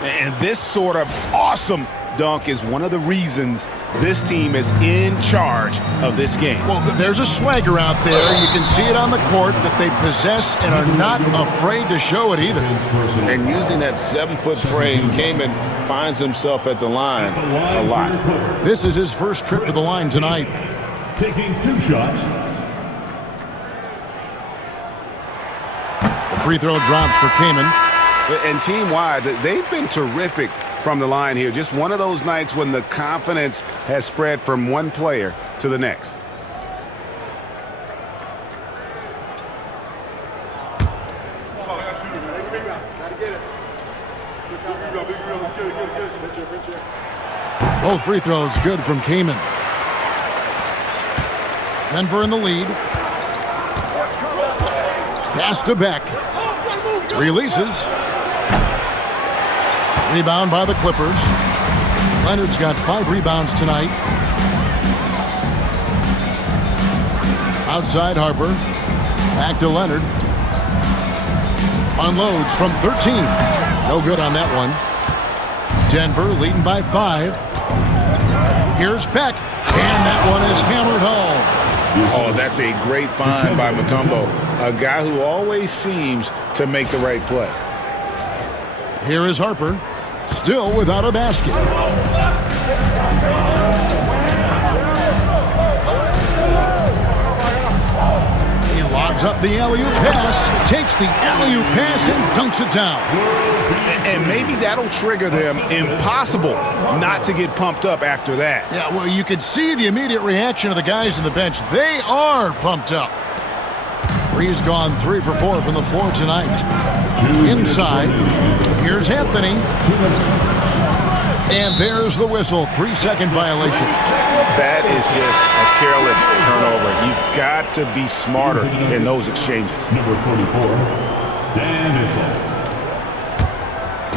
And this sort of awesome dunk is one of the reasons this team is in charge of this game. Well, there's a swagger out there. You can see it on the court that they possess and are not afraid to show it either. And using that 7-foot frame, Kaman finds himself at the line a lot. This is his first trip to the line tonight. Taking 2 shots. The free throw dropped for Kaman. And team-wide, they've been terrific from the line here. Just one of those nights when the confidence has spread from one player to the next. Both free throws good from Kaman. Denver in the lead. Pass to Beck. Releases. Rebound by the Clippers. Leonard's got 5 rebounds tonight. Outside Harper. Back to Leonard. Unloads from 13. No good on that one. Denver leading by 5. Here's Beck. And that one is hammered home. Oh, that's a great find by Mutombo. A guy who always seems to make the right play. Here is Harper. Still without a basket. He Puts up the alley-oop pass, takes the alley-oop pass and dunks it down. And maybe that'll trigger them. Impossible not to get pumped up after that. Yeah, well, you could see the immediate reaction of the guys on the bench. They are pumped up. Free's gone 3 for 4 from the floor tonight. Inside, here's Anthony. And there's the whistle, 3-second violation. That is just a careless turnover. You've got to be smarter in those exchanges. Number 44, Dan Issel.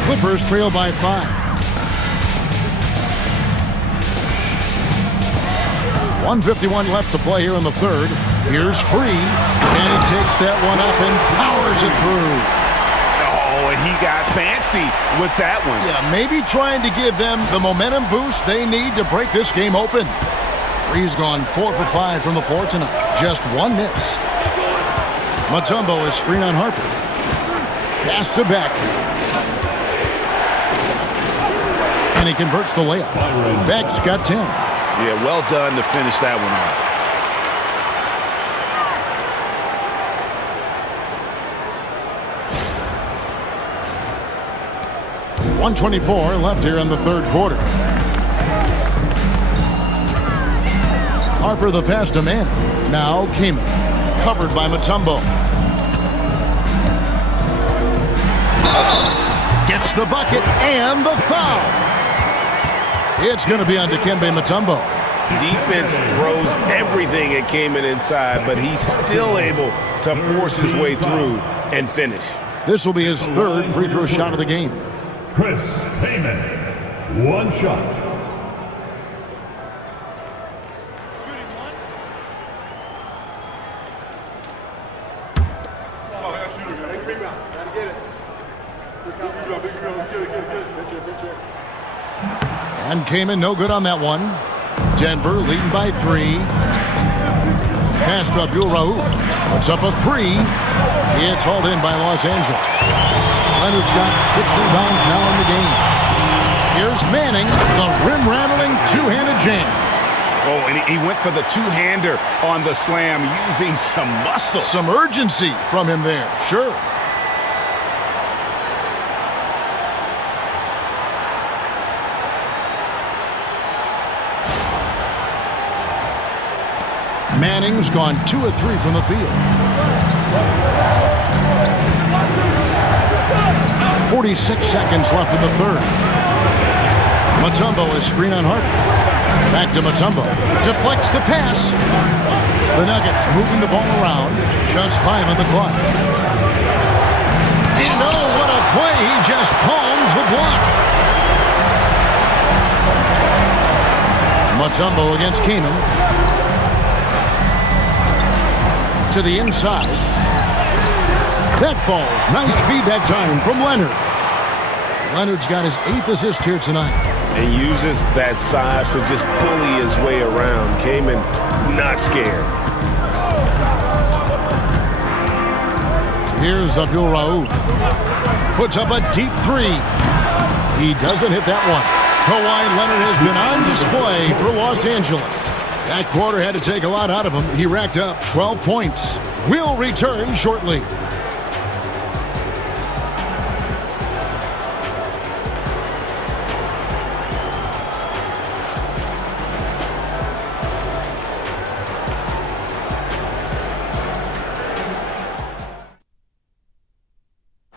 Clippers trail by 5. 1:51 left to play here in the third. Here's Free, and he takes that one up and powers it through. Oh, and he got fancy with that one. Yeah, maybe trying to give them the momentum boost they need to break this game open. Free's gone 4 for 5 from the floor tonight. Just one miss. Mutombo is screen on Harper. Pass to Beck. And he converts the layup. Beck's got 10. Yeah, well done to finish that one off. .124 left here in the third quarter. Harper the pass to man. Now Kamen. Covered by Mutombo. Gets the bucket and the foul. It's going to be on Dikembe Mutombo. Defense throws everything at Kamen inside, but he's still able to force his way through and finish. This will be his third free throw shot of the game. Chris Kamen, 1 shot. And Kamen no good on that one. Denver leading by 3. Pass to Abdul Rauf. Puts up a 3. It's hauled in by Los Angeles. Leonard's got 6 rebounds now in the game. Here's Manning, the rim-rattling two-handed jam. Oh, and he went for the two-hander on the slam using some muscle. Some urgency from him there, sure. Manning's gone 2 of 3 from the field. 46 seconds left in the third. Mutombo is screen on Harper. Back to Mutombo. Deflects the pass. The Nuggets moving the ball around. Just 5 on the clock. And oh, what a play. He just palms the block. Mutombo against Kamen. To the inside. That ball, nice feed that time from Leonard. Leonard's got his 8th assist here tonight. And uses that size to just bully his way around. Kamen not scared. Here's Abdul Rauf. Puts up a deep 3. He doesn't hit that one. Kawhi Leonard has been on display for Los Angeles. That quarter had to take a lot out of him. He racked up 12 points. We'll return shortly.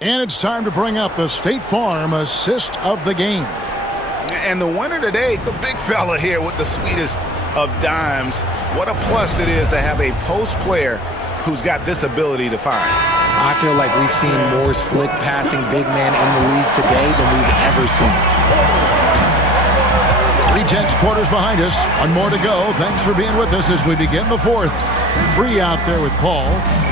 And it's time to bring up the State Farm assist of the game. And the winner today, the big fella here with the sweetest of dimes. What a plus it is to have a post player who's got this ability to fire. I feel like we've seen more slick passing big man in the league today than we've ever seen. 3 quarters behind us. 1 more to go. Thanks for being with us as we begin the fourth. Free out there with Paul.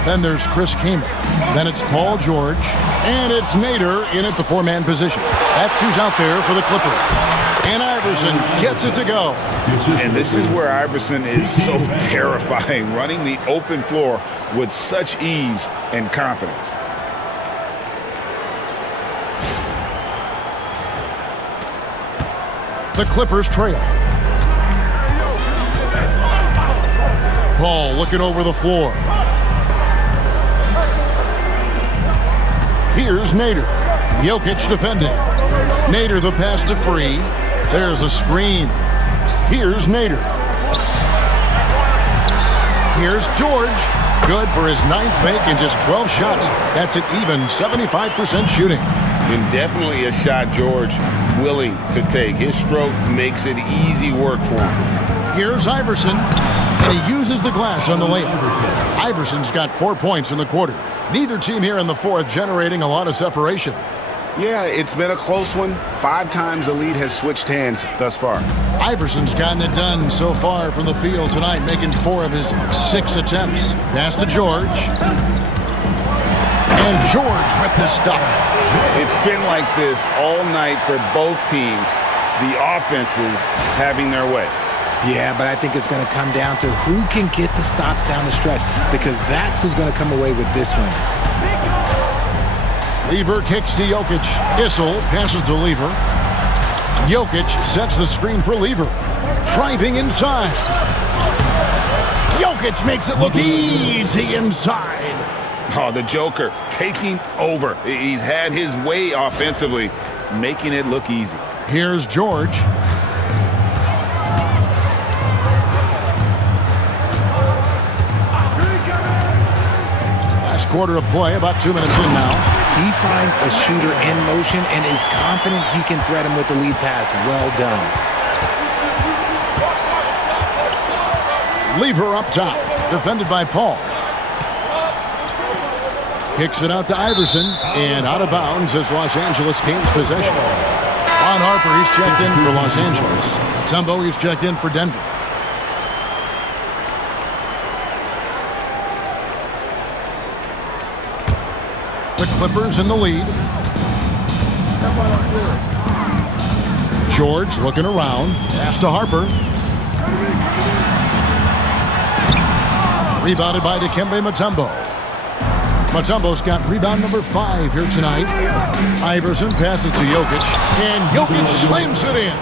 Then there's Chris Kamen. Then it's Paul George. And it's Nader in at the 4-man position. That's who's out there for the Clippers. And Iverson gets it to go. And this is where Iverson is so terrifying, running the open floor with such ease and confidence. The Clippers trail. Paul looking over the floor. Here's Nader. Jokic defending. Nader the pass to Free. There's a screen. Here's Nader. Here's George. Good for his 9th make in just 12 shots. That's an even 75% shooting. And definitely a shot George willing to take. His stroke makes it easy work for him. Here's Iverson, and he uses the glass on the layup. Iverson's got 4 points in the quarter. Neither team here in the fourth generating a lot of separation. Yeah, it's been a close one. 5 times the lead has switched hands thus far. Iverson's gotten it done so far from the field tonight, making 4 of his 6 attempts. Pass to George. And George with the stuff. It's been like this all night for both teams. The offenses having their way. Yeah, but I think it's going to come down to who can get the stops down the stretch, because that's who's going to come away with this one. Lever kicks to Jokic. Issel passes to Lever. Jokic sets the screen for Lever. Driving inside. Jokic makes it look easy inside. Oh, the Joker taking over. He's had his way offensively, making it look easy. Here's George. Last quarter of play, about 2 minutes in now. He finds a shooter in motion and is confident he can thread him with the lead pass. Well done. Lever up top, defended by Paul. Kicks it out to Iverson, and out of bounds as Los Angeles gains possession. Ron Harper, he's checked in for Los Angeles. Tumbo, he's checked in for Denver. The Clippers in the lead. George looking around. Pass to Harper. Rebounded by Dikembe Mutombo. Mutombo's got rebound number 5 here tonight. Iverson passes to Jokic, and Jokic slams it in.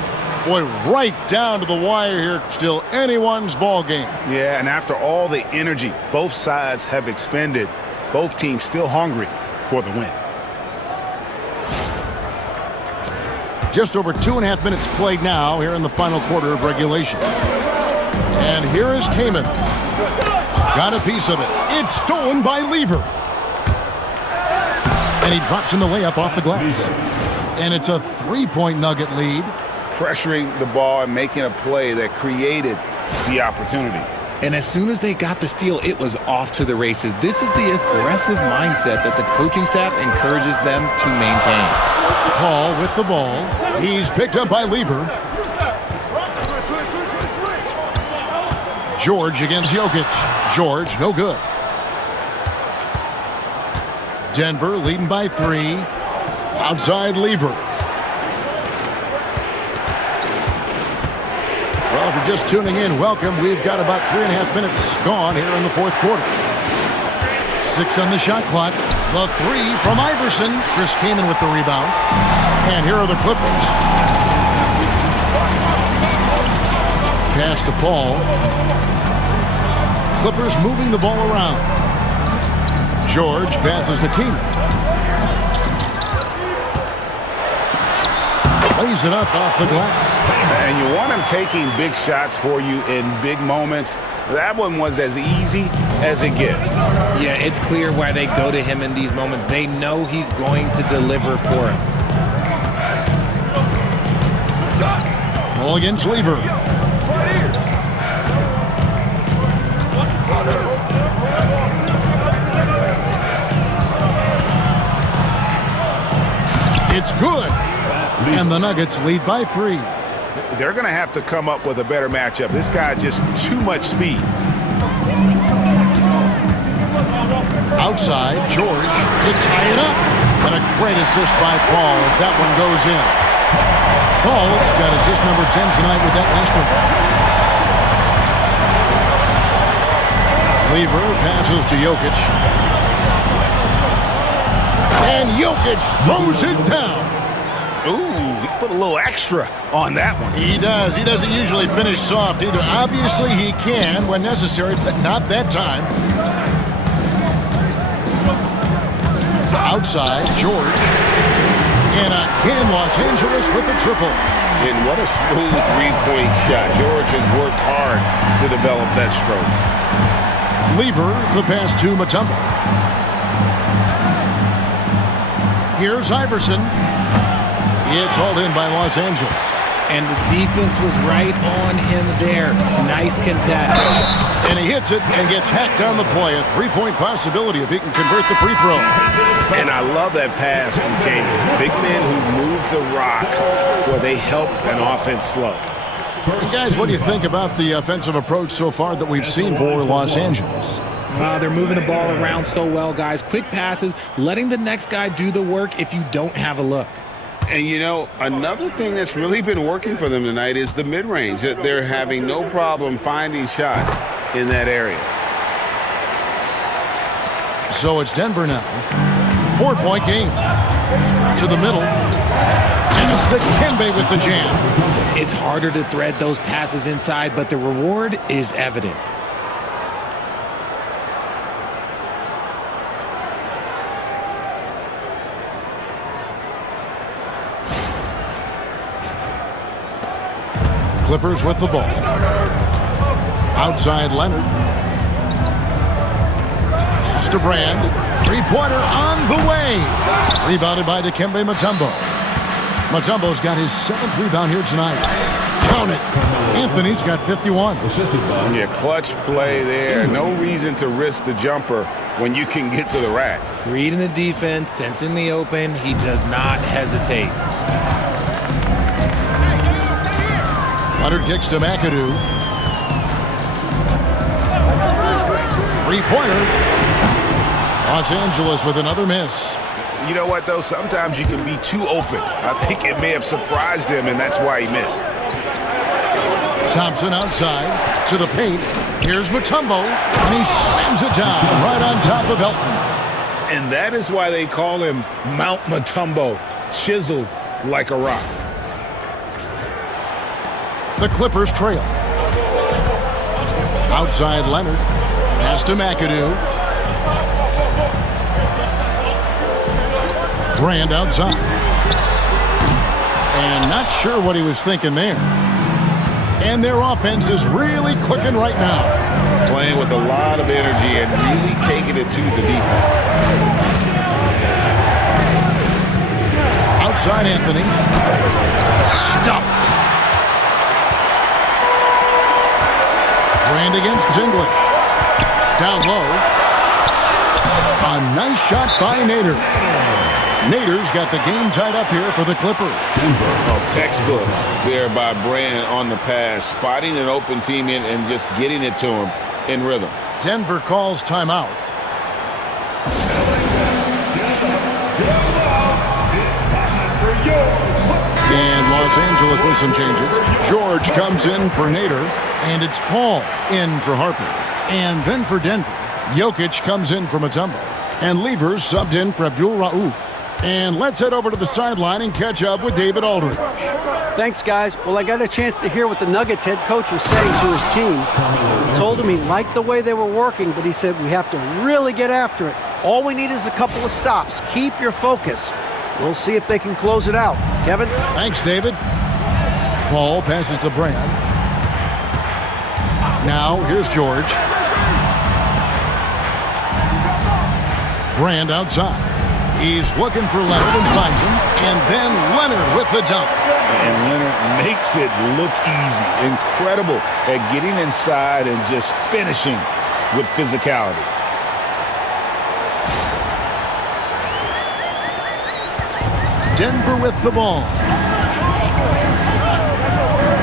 Boy, right down to the wire here. Still anyone's ball game. Yeah, and after all the energy both sides have expended, both teams still hungry for the win. Just over 2.5 minutes played now here in the final quarter of regulation. And here is Kaman. Got a piece of it. It's stolen by Lever. And he drops in the layup off the glass. And it's a 3-point Nugget lead. Pressuring the ball and making a play that created the opportunity. And as soon as they got the steal, it was off to the races. This is the aggressive mindset that the coaching staff encourages them to maintain. Paul with the ball. He's picked up by Lever. George against Jokic. George, no good. Denver leading by 3. Outside Lever. Well, if you're just tuning in, welcome. We've got about 3.5 minutes gone here in the fourth quarter. 6 on the shot clock. The 3 from Iverson. Chris Kaman with the rebound. And here are the Clippers. Pass to Paul. Clippers moving the ball around. George passes to Kaman. Lays it up off the glass. And you want him taking big shots for you in big moments. That one was as easy as it gets. Yeah, it's clear why they go to him in these moments. They know he's going to deliver for him. Ball against Lever. It's good. And the Nuggets lead by 3. They're going to have to come up with a better matchup. This guy just too much speed. Outside, George to tie it up. And a great assist by Paul as that one goes in. Paul's got assist number 10 tonight with that last one. Lever passes to Jokic. And Jokic throws it down. Ooh, he put a little extra on that one. He does. He doesn't usually finish soft either. Obviously, he can when necessary, but not that time. Outside, George. And again, Los Angeles with the triple. And what a smooth three-point shot. George has worked hard to develop that stroke. Lever, the pass to Mutombo. Here's Iverson. It's hauled in by Los Angeles. And the defense was right on him there. Nice contest. And he hits it and gets hacked on the play. A three-point possibility if he can convert the free throw. And I love that pass from Jamie. Big men who move the rock where they help an offense flow. Hey guys, what do you think about the offensive approach so far that we've seen for Los Angeles? They're moving the ball around so well, guys. Quick passes, letting the next guy do the work if you don't have a look. And, you know, another thing that's really been working for them tonight is the mid-range. They're having no problem finding shots in that area. So it's Denver now. 4-point game. To the middle. And it's Dikembe with the jam. It's harder to thread those passes inside, but the reward is evident. Clippers with the ball. Outside Leonard. Pass to Brand. Three-pointer on the way. Rebounded by Dikembe Mutombo. Mutombo's got his 7th rebound here tonight. Count it. Anthony's got 51. Yeah, clutch play there. No reason to risk the jumper when you can get to the rack. Reading the defense, sensing the open, he does not hesitate. Leonard kicks to McAdoo. Three-pointer. Los Angeles with another miss. You know what, though? Sometimes you can be too open. I think it may have surprised him, and that's why he missed. Thompson outside to the paint. Here's Mutombo, and he slams it down right on top of Elton. And that is why they call him Mount Mutombo, chiseled like a rock. The Clippers trail. Outside Leonard. Pass to McAdoo. Brand outside. And not sure what he was thinking there. And their offense is really clicking right now. Playing with a lot of energy and really taking it to the defense. Outside Anthony. Stuffed. Brand against English. Down low. A nice shot by Nader. Nader's got the game tied up here for the Clippers. Oh, textbook there by Brand on the pass. Spotting an open team in and just getting it to him in rhythm. Denver calls timeout. And Los Angeles with some changes. George comes in for Nader, and it's Paul in for Harper. And then for Denver, Jokic comes in for Mutombo. And Levers subbed in for Abdul Rauf. And let's head over to the sideline and catch up with David Aldridge. Thanks, guys. Well, I got a chance to hear what the Nuggets head coach was saying to his team. He told him he liked the way they were working, but he said we have to really get after it. All we need is a couple of stops. Keep your focus. We'll see if they can close it out. Kevin? Thanks, David. Paul passes to Brand. Now, here's George. Brand outside. He's looking for Leonard and finds him. And then Leonard with the dunk. And Leonard makes it look easy. Incredible at getting inside and just finishing with physicality. Denver with the ball.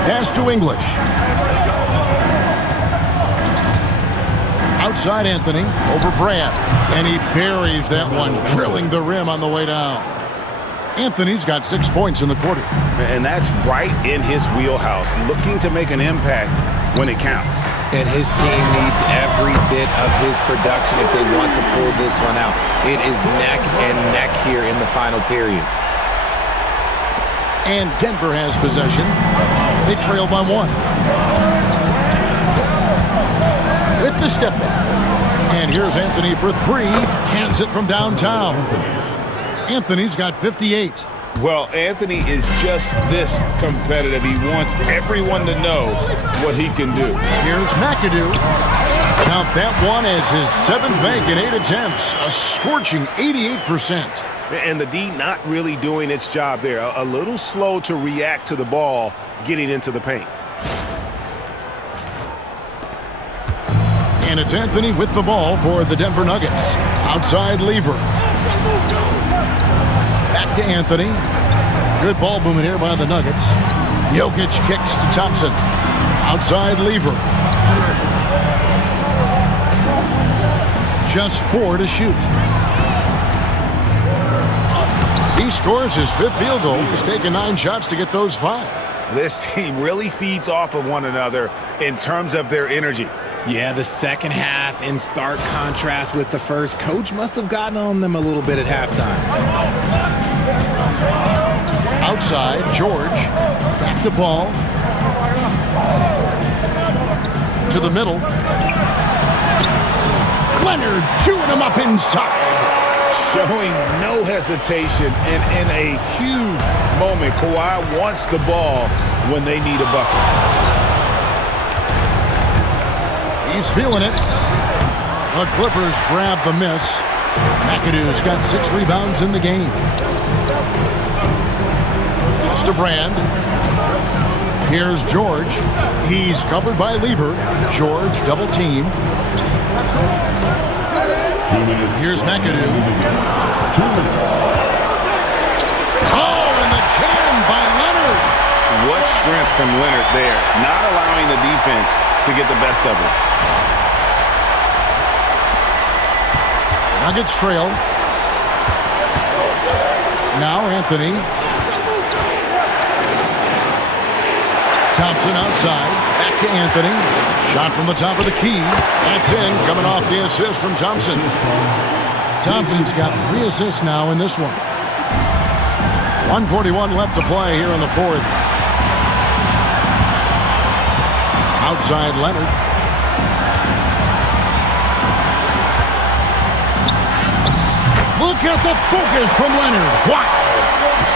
Pass to English. Outside Anthony, over Brand. And he buries that one, drilling the rim on the way down. Anthony's got 6 points in the quarter. And that's right in his wheelhouse, looking to make an impact when it counts. And his team needs every bit of his production if they want to pull this one out. It is neck and neck here in the final period. And Denver has possession. They trail by 1. With the step back. And here's Anthony for 3. Cans it from downtown. Anthony's got 58. Well, Anthony is just this competitive. He wants everyone to know what he can do. Here's McAdoo. Count that one as his 7th make in 8 attempts. A scorching 88%. And the D not really doing its job there. A little slow to react to the ball getting into the paint. And it's Anthony with the ball for the Denver Nuggets. Outside Lever. Back to Anthony. Good ball movement here by the Nuggets. Jokic kicks to Thompson. Outside Lever. Just 4 to shoot. He scores his 5th field goal. He's taken 9 shots to get those 5. This team really feeds off of one another in terms of their energy. Yeah, the second half in stark contrast with the first. Coach must have gotten on them a little bit at halftime. Outside, George. Back to Paul. To the middle. Leonard chewing him up inside. Showing no hesitation and in a huge moment. Kawhi wants the ball when they need a bucket. He's feeling it. The Clippers grab the miss. McAdoo's got 6 rebounds in the game. It's to Brand. Here's George. He's covered by Lever. George double team. Here's McAdoo. Oh, and the jam by Leonard. What strength from Leonard there. Not allowing the defense to get the best of it. Nuggets trail. Now Anthony. Thompson outside. Back to Anthony. Shot from the top of the key. That's in. Coming off the assist from Thompson. Thompson's got 3 assists now in this one. 1:41 left to play here in the 4th. Outside Leonard. Look at the focus from Leonard. Wow.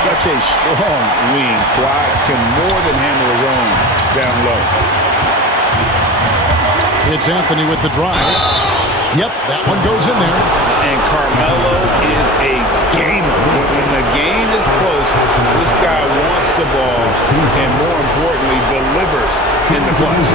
Such a strong wing. Kawhi can more than handle his own down low. It's Anthony with the drive. Yep, that one goes in there. And Carmelo is a gamer. When the game is close, this guy wants the ball and, more importantly, delivers in the clutch.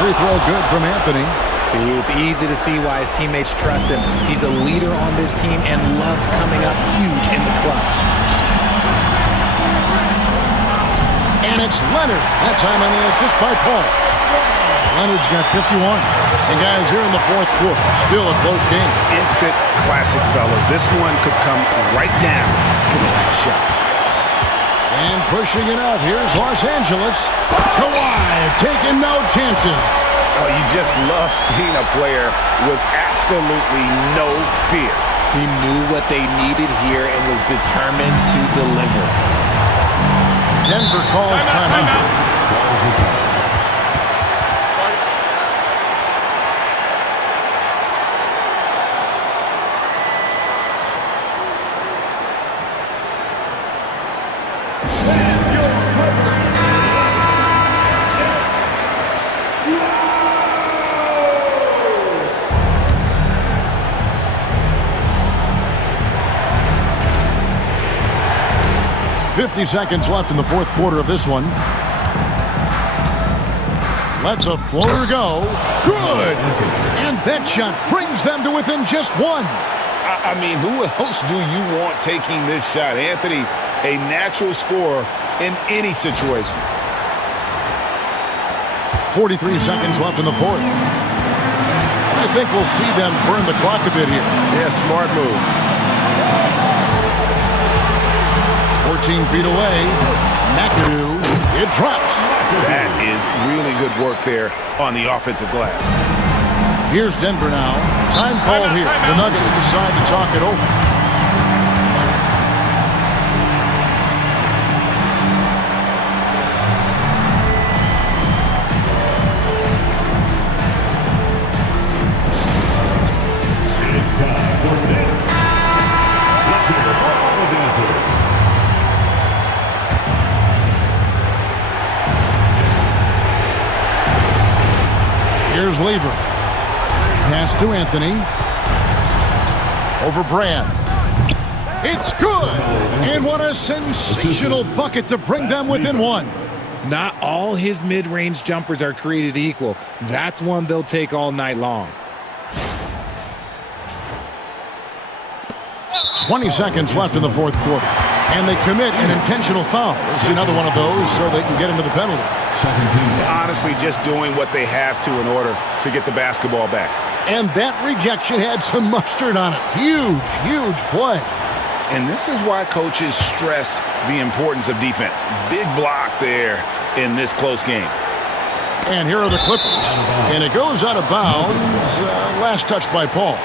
Free throw good from Anthony. See, it's easy to see why his teammates trust him. He's a leader on this team and loves coming up huge in the clutch. And it's Leonard. That time on the assist by Paul. Leonard's got 51. And guys, here in the 4th quarter, still a close game. Instant classic, fellas. This one could come right down to the last shot. And pushing it up, here's Los Angeles. Kawhi taking no chances. Oh, you just love seeing a player with absolutely no fear. He knew what they needed here and was determined to deliver. Denver calls timeout. .50 seconds left in the 4th quarter of this one. Lets a floater go. Good! And that shot brings them to within just 1. I mean, who else do you want taking this shot? Anthony, a natural scorer in any situation. 43 seconds left in the 4th. I think we'll see them burn the clock a bit here. Yeah, smart move. 14 feet away. McAdoo. It drops. That is really good work there on the offensive glass. Here's Denver now. Time called here. The Nuggets decide to talk it over. It's time for this. Let's hear it for all the dancers. Here's Lever. Pass to Anthony. Over Brand. It's good! And what a sensational bucket to bring them within one. Not all his mid-range jumpers are created equal. That's one they'll take all night long. 20 seconds left in the fourth quarter. And they commit an intentional foul. It's another one of those so they can get into the penalty. Honestly, just doing what they have to in order to get the basketball back. And that rejection had some mustard on it. Huge, huge play. And this is why coaches stress the importance of defense. Big block there in this close game. And here are the Clippers. And it goes out of bounds. Last touch by Paul.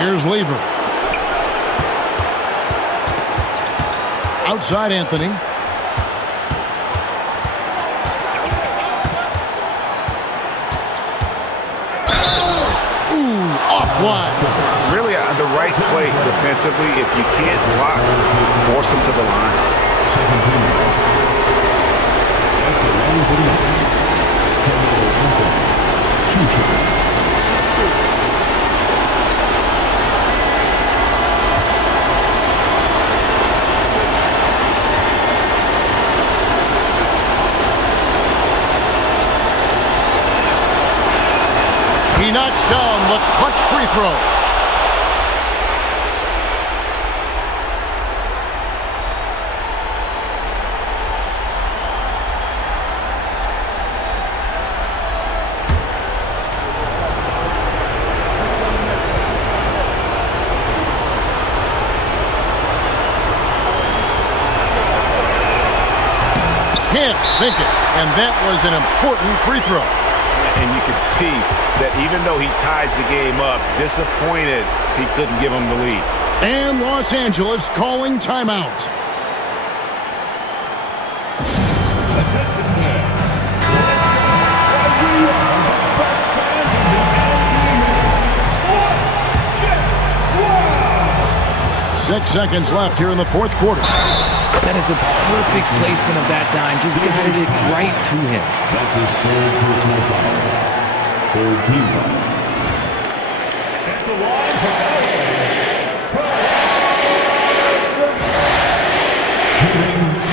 Here's Lever. Outside Anthony. Ooh, off wide. Really the right play defensively. If you can't block, force them to the line. He knocks down the clutch free throw. Can't sink it, and that was an important free throw. And you can see that even though he ties the game up, disappointed he couldn't give him the lead. And Los Angeles calling timeout. Six seconds left here in the fourth quarter. That is a perfect placement of that dime. Just guided it right to him. That's his third personal foul. Third team foul. At the line for shooting one.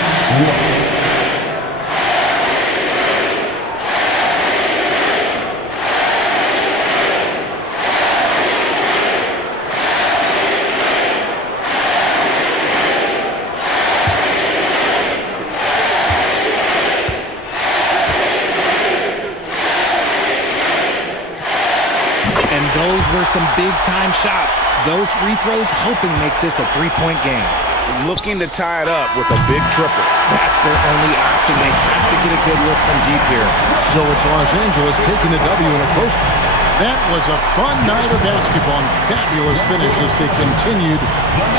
Those were some big-time shots. Those free throws helping make this a three-point game. Looking to tie it up with a big triple. That's their only option. They have to get a good look from deep here. So it's Los Angeles taking the W in a close one. That was a fun night of basketball and fabulous finish as they continued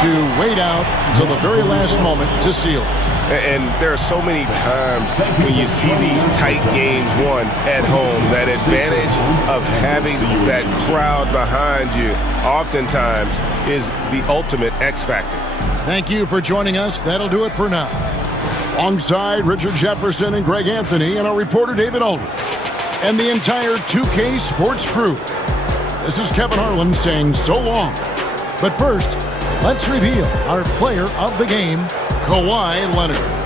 to wait out until the very last moment to seal it. And there are so many times when you see these tight games won at home, that advantage of having that crowd behind you oftentimes is the ultimate X factor. Thank you for joining us. That'll do it for now. Alongside Richard Jefferson and Greg Anthony and our reporter David Aldridge and the entire 2K Sports crew, this is Kevin Harlan saying so long. But first, let's reveal our player of the game, Kawhi Leonard.